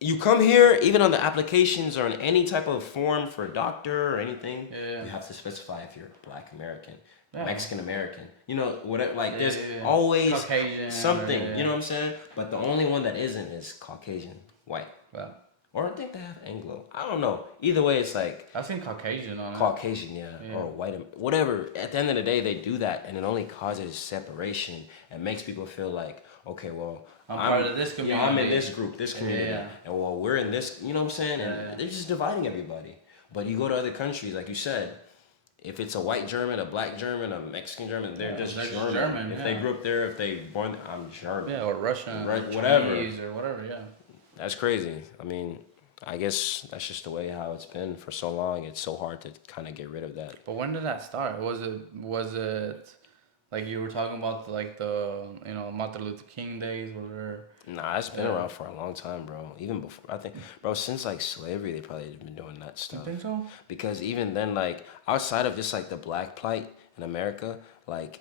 you come here, even on the applications or in any type of form for a doctor or anything, you have to specify if you're Black American. Yeah. Mexican American, whatever. Like there's always Caucasian something. You know what I'm saying? But the only one that isn't is Caucasian, white. Wow. Or I think they have Anglo. I don't know. Either way, it's like I've seen Caucasian on it. Caucasian, or white, whatever. At the end of the day, they do that, and it only causes separation and makes people feel like, okay, well, I'm part of this community. I'm in this group, this community, and well, we're in this. You know what I'm saying? And they're just dividing everybody. But you go to other countries, like you said. If it's a white German, a black German, a Mexican German, they're just German. If they grew up there, if they born, I'm German. Yeah, or Russian, whatever, Chinese or whatever. Yeah. That's crazy. I mean, I guess that's just the way how it's been for so long. It's so hard to kind of get rid of that. But when did that start? Was it like you were talking about like the Martin Luther King days where? Nah, it's been around for a long time, bro. Even before, I think, bro, since like slavery, they probably been doing that stuff. You think so? Because even then, like outside of just like the black plight in America, like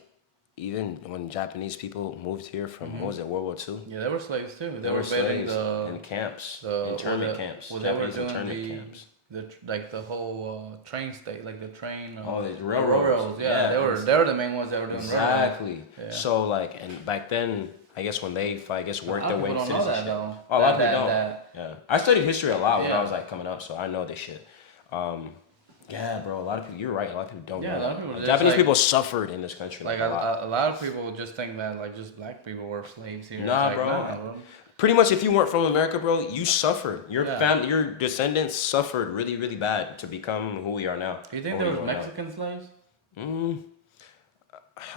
even when Japanese people moved here from what was it, World War II? Yeah, they were slaves too. They were slaves in camps, internment camps. Well, they were doing camps. The whole train state, like the train. The railroads. Yeah, they were the main ones that were doing exactly. Yeah. So like, and back then, I guess when they worked their way to citizenship. Oh, a lot of people don't. Yeah, I studied history a lot when I was like coming up, so I know this shit. Yeah, bro. A lot of people. You're right. A lot of people don't know. A lot of people. Japanese people suffered in this country. Like a lot of people just think that like just black people were slaves here. Nah, bro. Pretty much, if you weren't from America, bro, you suffered. Your Yeah. family, your descendants suffered really, really bad to become who we are now. Do you think there was Mexican slaves? Mm,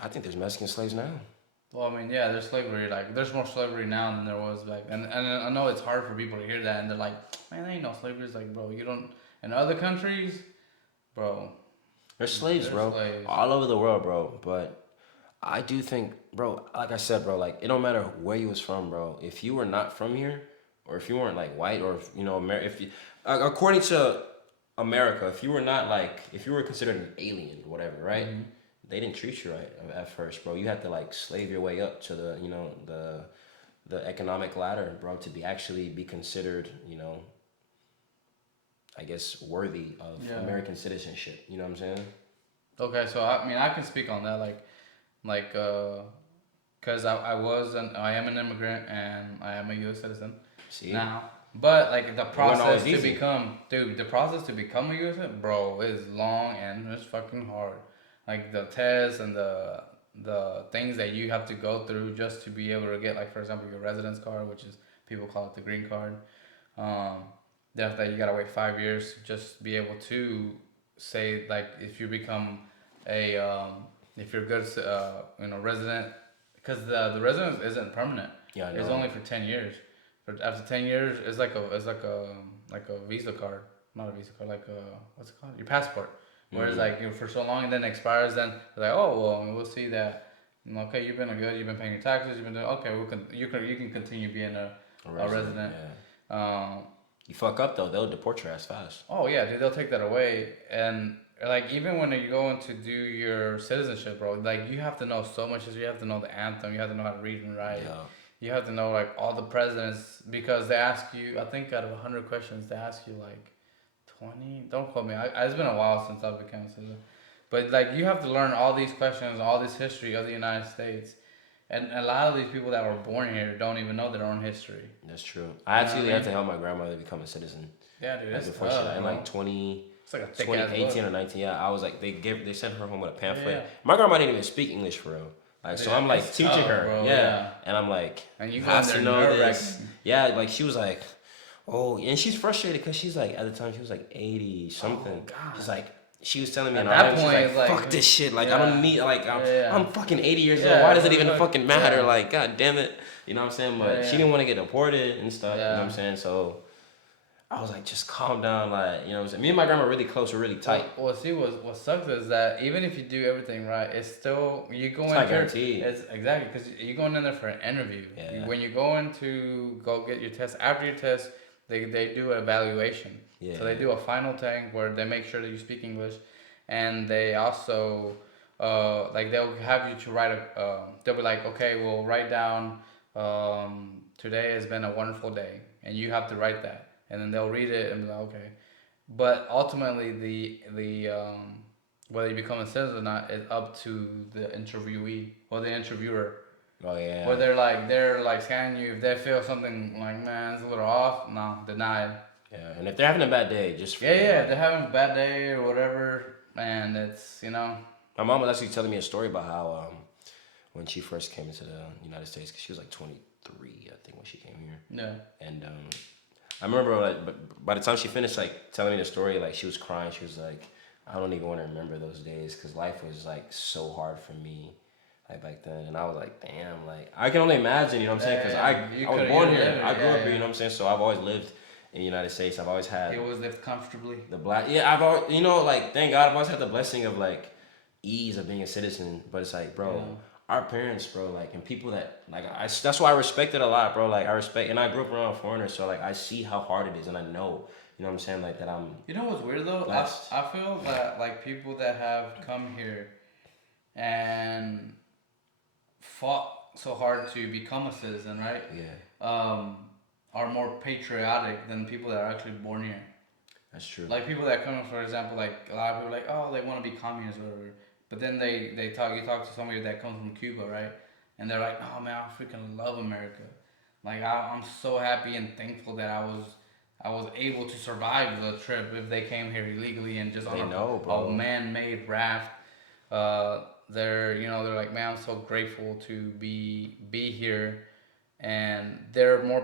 I think there's Mexican slaves now. Well, I mean, yeah, there's slavery. Like, there's more slavery now than there was back. And I know it's hard for people to hear that, and they're like, man, there ain't no slavery. It's like, bro, you don't. In other countries, bro. There's slaves, bro, slaves. all over the world, bro. But I do think, bro, like I said, bro, like it don't matter where you was from, bro. If you were not from here, or if you weren't like white, or if, you know, if you, according to America, if you were not like, if you were considered an alien, whatever, right? Mm-hmm. They didn't treat you right at first, bro. You had to like slave your way up to the, you know, the economic ladder, bro, to be considered, you know, I guess worthy of American citizenship. You know what I'm saying? Okay, so I mean, I can speak on that, cause I am an immigrant and I am a U.S. citizen. See? Now, but like the process to become, the process to become a U.S. citizen, bro, is long and it's fucking hard. Like the tests and the things that you have to go through just to be able to get, like, for example, your residence card, which is, people call it the green card. That you gotta wait 5 years to just be able to say, like, if you become if you're good, resident, because the residence isn't permanent. Yeah, I know. It's only for 10 years. After 10 years, it's like a Visa card, not a Visa card, like what's it called? Your passport. Whereas like for so long and then expires, then they're like, oh well, we'll see that. Okay, you've been paying your taxes, you've been doing okay. You can continue being a resident. Yeah. You fuck up though, they'll deport your ass fast. Oh yeah, dude, they'll take that away. And like even when you go in to do your citizenship, bro, like you have to know so much. You have to know the anthem. You have to know how to read and write. Yeah. You have to know like all the presidents, because they ask you. I think out of 100 questions, they ask you like 20. Don't quote me. It's been a while since I've become a citizen. But like you have to learn all these questions, all this history of the United States. And a lot of these people that were born here don't even know their own history. That's true. I actually had to help my grandmother become a citizen. Yeah, dude, that's before tough, in like 2018 or 19. Yeah, I was like, they sent her home with a pamphlet. Yeah. My grandma didn't even speak English for real. Like, so I'm like teaching her. Bro, yeah. And I'm like, and you have to know this. Yeah, like she was like, oh, and she's frustrated because she's like, at the time she was like 80 something. Oh, she's like, she was telling me, at that point, she's like, fuck this shit. Like, I don't need, like, I'm fucking 80 years old. Why does it even fucking matter? Like, god damn it. You know what I'm saying? But she didn't want to get deported and stuff. You know what I'm saying? So I was like, just calm down. Like, you know what I'm saying? Me and my grandma are really close. We're really tight. Well, see, what sucks is that even if you do everything right, it's still, you go in there. It's exactly, because you're going in there for an interview. Yeah. When you go in to go get your test, after your test, they do an evaluation. Yeah. So they do a final thing where they make sure that you speak English, and they also like they'll have you to write they'll be like, okay, we'll write down today has been a wonderful day, and you have to write that, and then they'll read it and be like, okay. But ultimately the whether you become a citizen or not is up to the interviewee or the interviewer. Oh yeah. Where they're like scanning you. If they feel something like, man, it's a little off, no, denied. Yeah, and if they're having a bad day, just if they're having a bad day or whatever, and it's, you know. My mom was actually telling me a story about how when she first came into the United States, because she was like 23, I think, when she came here. Yeah. And I remember, like, by the time she finished like telling me the story, like she was crying. She was like, I don't even want to remember those days because life was like so hard for me. Like back then, and I was like, damn, like I can only imagine, you know what I'm saying? Because I was born here, I grew up here, you know what I'm saying? So I've always lived in the United States. I've always had. You always lived comfortably. I've always, you know, like thank God, I've always had the blessing of like ease of being a citizen. But it's like, bro, our parents, bro, like, and people that like that's why I respect it a lot, bro. Like I respect, and I grew up around foreigners, so like I see how hard it is, and I know, you know what I'm saying, like that I'm. You know what's weird though? I feel that like people that have come here and fought so hard to become a citizen, right? Yeah. Are more patriotic than people that are actually born here. That's true. Like people that come, for example, like a lot of people are like, oh, they want to be communists or whatever. But then you talk to somebody that comes from Cuba, right? And they're like, oh man, I freaking love America. Like I'm so happy and thankful that I was able to survive the trip if they came here illegally and just on a man-made raft. They're like, man, I'm so grateful to be here, and they're more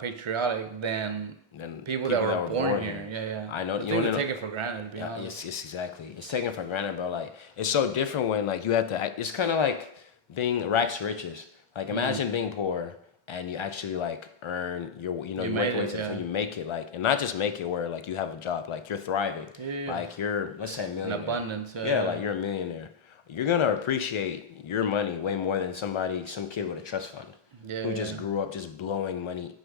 patriotic than Than people that people were that were born born here. here. Yeah, yeah. I know. I You think want we to know? take it for granted, to be Yeah, honest. it's exactly. It's taken for granted, bro. Like it's so different when like you have to. It's kind of like being rags to riches. Like imagine being poor and you actually like earn your you You work made your way it, to the yeah. you make it like and not just make it where like you have a job like you're thriving Yeah, like you're let's say a in millionaire. abundance. Yeah, like you're a millionaire. You're gonna appreciate your money way more than some kid with a trust fund Yeah, who yeah. just grew up just blowing money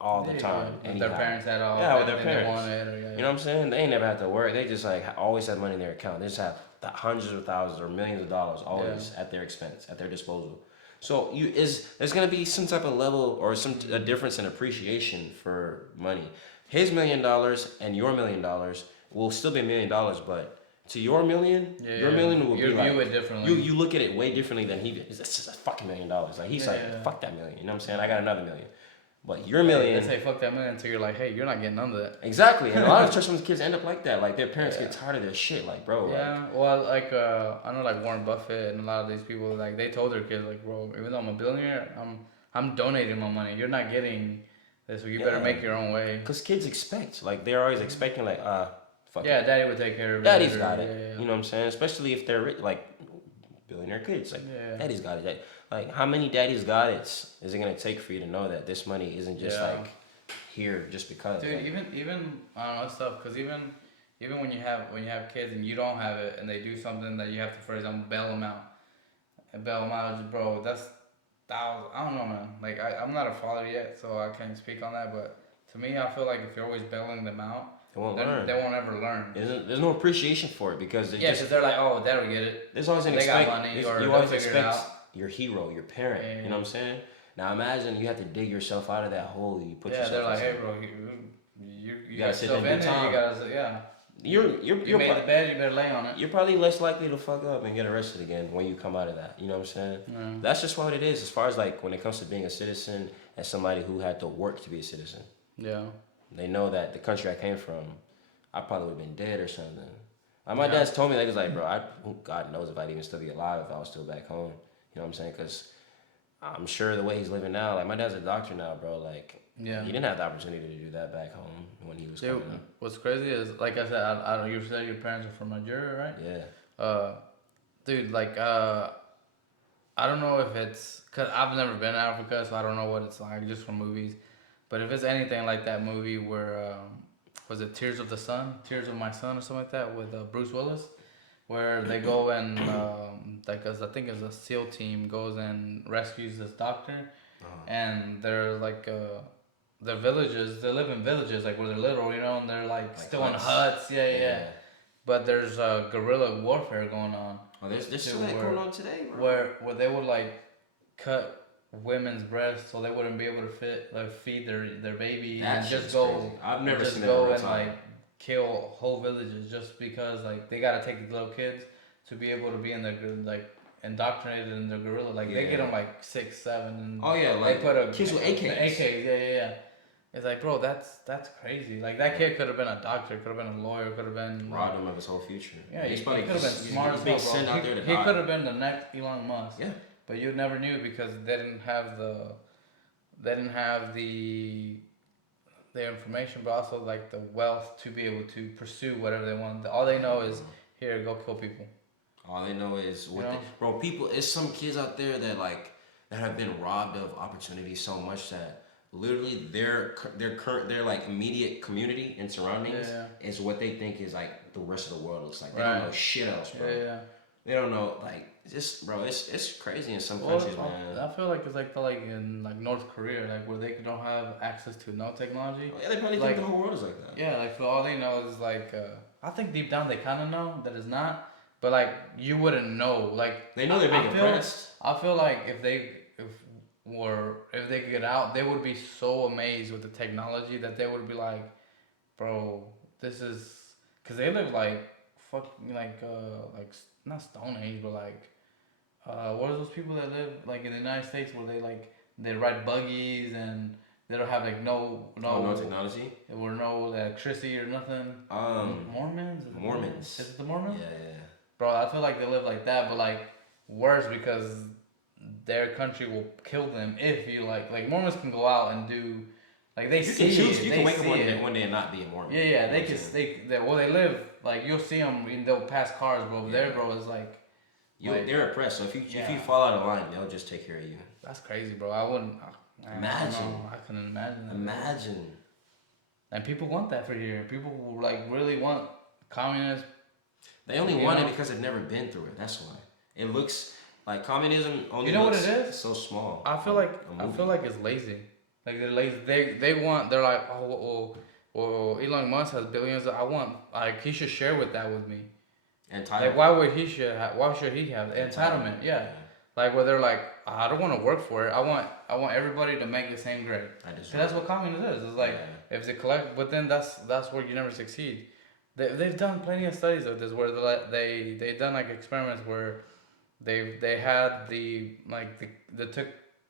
all the Yeah, yeah. time If their anyhow. parents had all Yeah, with their everything they parents. wanted, or yeah, You yeah. know what I'm saying? They ain't never had to work. They just like always had money in their account. They just have hundreds of thousands or millions of dollars always at their expense, at their disposal. So there's gonna be some type of level or a difference in appreciation for money. His $1 million and your $1 million will still be $1 million, but to Yeah, your yeah. million will You be like view it differently. you look at it way differently than he did. It's just a fucking $1 million. Like he's Yeah, like yeah. fuck that million. You know what I'm saying? I got another million. But your They million, say fuck that million until you're like, hey, you're not getting none of that. exactly. And a lot of trust fund kids end up like that. Like their parents Yeah. get tired of their shit. Like bro, like Yeah, well, like I know like Warren Buffett and a lot of these people, like they told their kids, like, bro, even though I'm a billionaire, I'm donating my money. You're not getting this, so you better make your own way. Cause kids expect, like they're always expecting, like fuck Yeah, it. daddy would take care of it. Daddy's got it. Yeah, yeah. You know what I'm saying? Especially if they're like billionaire kids. Like Yeah. daddy's got it. Like how many daddy's got it is it gonna take for you to know that this money isn't just Yeah. like here just because? Dude, Like, even I don't know stuff, cause even when you have kids and you don't have it and they do something that you have to, for example, bail them out. And bail them out, bro. That's I don't know, man. Like I'm not a father yet, so I can't speak on that. But to me, I feel like if you're always bailing them out, they won't learn. they won't ever learn. There's no appreciation for it because Yeah, because they're like, oh, that'll get it. there's always an They got expect. money, or You they'll always figure it expect out. your hero, your parent. Yeah. You know what I'm saying? Now imagine you have to dig yourself out of that hole you put Yeah, yourself. they're like, in. hey, bro, you gotta got sit yourself there in and do there. You time. gotta, yeah. You You made the bed, you better lay on it. you're probably less likely to fuck up and get arrested again when you come out of that. You know what I'm saying? Yeah. That's just what it is as far as like when it comes to being a citizen and somebody who had to work to be a citizen. Yeah. They know that the country I came from, I probably would have been dead or something. Like my dad's told me that he was like, bro, God knows if I'd even still be alive if I was still back home. You know what I'm saying? Because I'm sure the way he's living now, like my dad's a doctor now, bro. Like Yeah. he didn't have the opportunity to do that back home when he was coming up. What's crazy is, like I said, I don't. You said your parents are from Nigeria, right? Yeah. Dude, like I don't know if it's cause I've never been to Africa, so I don't know what it's like just from movies. But if it's anything like that movie where was it Tears of the Sun, Tears of My Son, or something like that with Bruce Willis, where they go and like I think it's a SEAL team goes and rescues this doctor, and they're like they're villages. They live in villages like where they're little, you know, and they're like still in huts. Yeah. But there's guerrilla warfare going on. Oh, there's still that going on today, bro. Where they would like cut women's breasts so they wouldn't be able to feed their baby That and just shit's go. crazy. I've never just seen that go in real and time. like kill whole villages just because like they gotta take the little kids to be able to be in their like indoctrinated in their guerrilla. Like they get them like 6, 7, and like they put a kids with AKs. AKs, yeah. It's like, bro, that's crazy. Like that kid could have been a doctor, could have been a lawyer, could have been robbed him of his whole future. Yeah, he's he probably could have been smart as being hell, sent bro. out there to He die. could have been the next Elon Musk. Yeah. But you never knew because they didn't have the information, but also like the wealth to be able to pursue whatever they want. All they know is here, go kill people. All they know is bro. People, it's some kids out there that have been robbed of opportunity so much that literally their like immediate community and surroundings is what they think is like the rest of the world looks like. They don't know shit else, bro. Yeah. They don't know bro. It's crazy in some countries, man. I feel like it's like in like North Korea, like where they don't have access to no technology. Yeah, they probably think the whole world is like that. Yeah, like for all they know is like I think deep down they kind of know that it's not, but like you wouldn't know. Like they know they're being oppressed. I feel like if they get out, they would be so amazed with the technology that they would be like, bro, this is because they live like like not Stone Age, but like what are those people that live like in the United States where they ride buggies and they don't have like no technology or no electricity or nothing. Mormons. Is it the Mormons? Yeah. Bro, I feel like they live like that, but like worse because their country will kill them if you like Mormons can go out and do like they You see can choose. it. You They can wake up see it. one day and not be a Mormon. Yeah, yeah. They can. They live like you'll see them. They'll pass cars, bro. Yeah. There, bro, is like. They're oppressed. So if you fall out of line, they'll just take care of you. That's crazy, bro. I wouldn't. Imagine. I couldn't imagine that. Imagine. And people want that for here. People like really want communist. They only want it because they've never been through it. That's why. It looks like communism only. You know looks what it is? So small. I feel like it's lazy. Like they're lazy. They want. They're like, well, Elon Musk has billions. I want like he should share with that with me. Entitlement. Like why should he have entitlement? Yeah. Like where they're like, I don't want to work for it. I want everybody to make the same grade. That's what communism is. It's like if they collect, but then that's where you never succeed. They've done plenty of studies of this where they done like experiments where they had the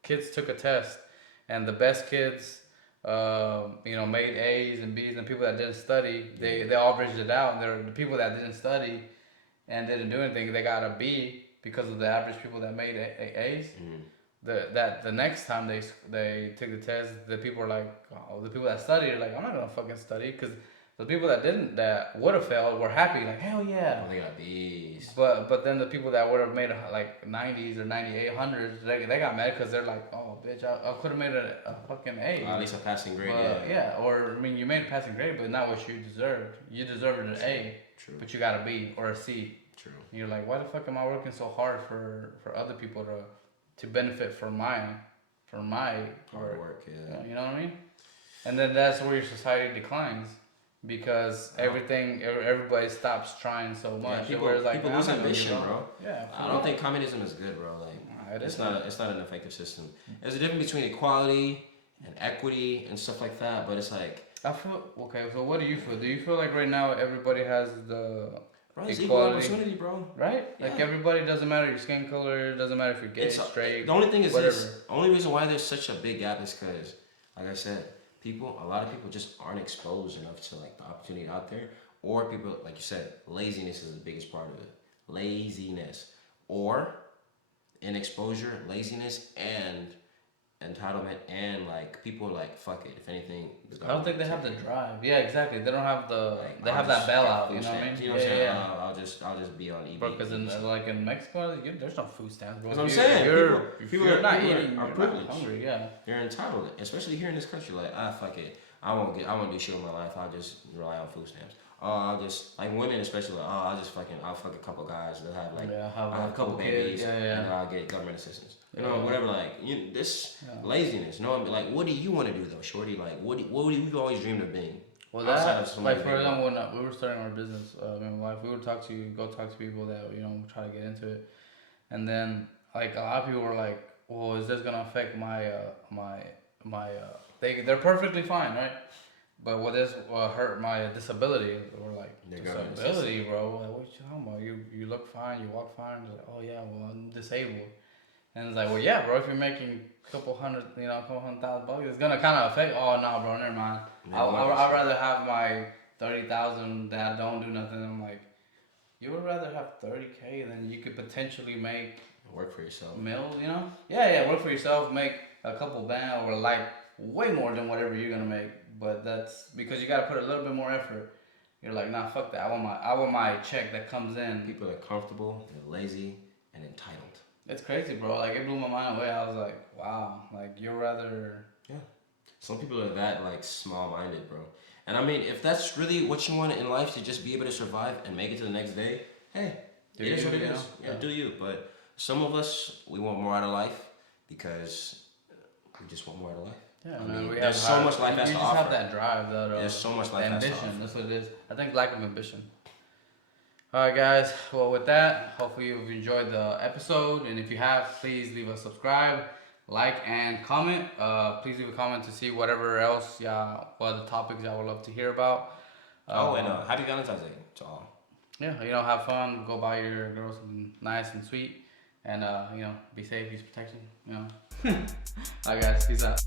kids took a test and the best kids made A's and B's and people that didn't study they averaged it out and the people that didn't study and didn't do anything they got a B because of the average people that made A's. The next time they took the test, the people that studied are like, I'm not gonna fucking study because the people that would have failed were happy like hell yeah. Oh, they got B's. But then the people that would have made like 90s or 98 hundreds they got mad because they're like, oh bitch, I could have made a fucking A. At least a passing grade. Or I mean you made a passing grade but not what you deserved. You deserved an A. True. But you got a B or a C. True. And you're like, why the fuck am I working so hard for other people to benefit from my hard work? Yeah. You know what I mean? And then that's where your society declines because everybody stops trying so much. Yeah, people lose ambition, bro. Yeah. I don't think communism is good, bro. Like it's not an effective system. There's a difference between equality and equity and stuff like that, but it's like I feel okay. So what do you feel? Do you feel like right now everybody has the it's equal opportunity, bro. Right? Yeah. Like everybody, doesn't matter your skin color, doesn't matter if you're gay, straight. The only thing is whatever. The only reason why there's such a big gap is because, like I said, a lot of people just aren't exposed enough to like the opportunity out there, or people, like you said, laziness is the biggest part of it. Laziness, or in exposure, laziness and entitlement, and like people are like fuck it. If anything, I don't think they have the drive. Yeah, exactly. They don't have the. Like, they have that bailout. You know what I mean? You know what I'm saying? I'll just be on eBay. Bro, because in Mexico, there's no food stamps. That's what I'm saying. You're not eating. Are you're privileged. not hungry. Yeah. You're entitled, especially here in this country. Like fuck it. I won't do shit with my life. I'll just rely on food stamps. I'll just like women especially. Like, I'll fuck a couple guys that have like I'll have a couple babies. And then I'll get government assistance. You know, whatever. Like laziness. You know, like what do you want to do though, shorty? Like what do you always dreamed of being? Well, like for example, when we were starting our business, me and my wife, we would go talk to people that try to get into it, and then like a lot of people were like, "Well, is this gonna affect my they're perfectly fine, right? But will this hurt my disability?" We're like, disability, bro? Like, what you talking about? You look fine, you walk fine. They're like, oh yeah, well I'm disabled. And it's like, well yeah, bro, if you're making a couple $100,000, it's gonna kind of affect. Oh no, bro, never mind. I'd rather have my 30,000 that don't do nothing. I'm like, you would rather have 30K than you could potentially make. Work for yourself. Mills, Yeah, work for yourself, make a couple band or like way more than whatever you're gonna make. But that's because you gotta put a little bit more effort. You're like, nah, fuck that. I want my check that comes in. People are comfortable, they're lazy, and entitled. It's crazy, bro. Like it blew my mind away. I was like, wow. Like you're rather. Yeah. Some people are that like small-minded, bro. And I mean, if that's really what you want in life, to just be able to survive and make it to the next day, hey, it is what it is. Yeah, do you? But some of us, we want more out of life because we just want more out of life. Yeah, I mean, there's so much life has to offer. You just have that drive, there's so much life has to offer. Ambition, that's what it is. I think lack of ambition. Alright guys, well with that, hopefully you've enjoyed the episode, and if you have, please leave a subscribe, like, and comment. Please leave a comment to see whatever else, what other topics y'all would love to hear about. And happy Valentine's Day to all. Yeah, have fun, go buy your girl something nice and sweet, and be safe, use protection, Alright guys, peace out.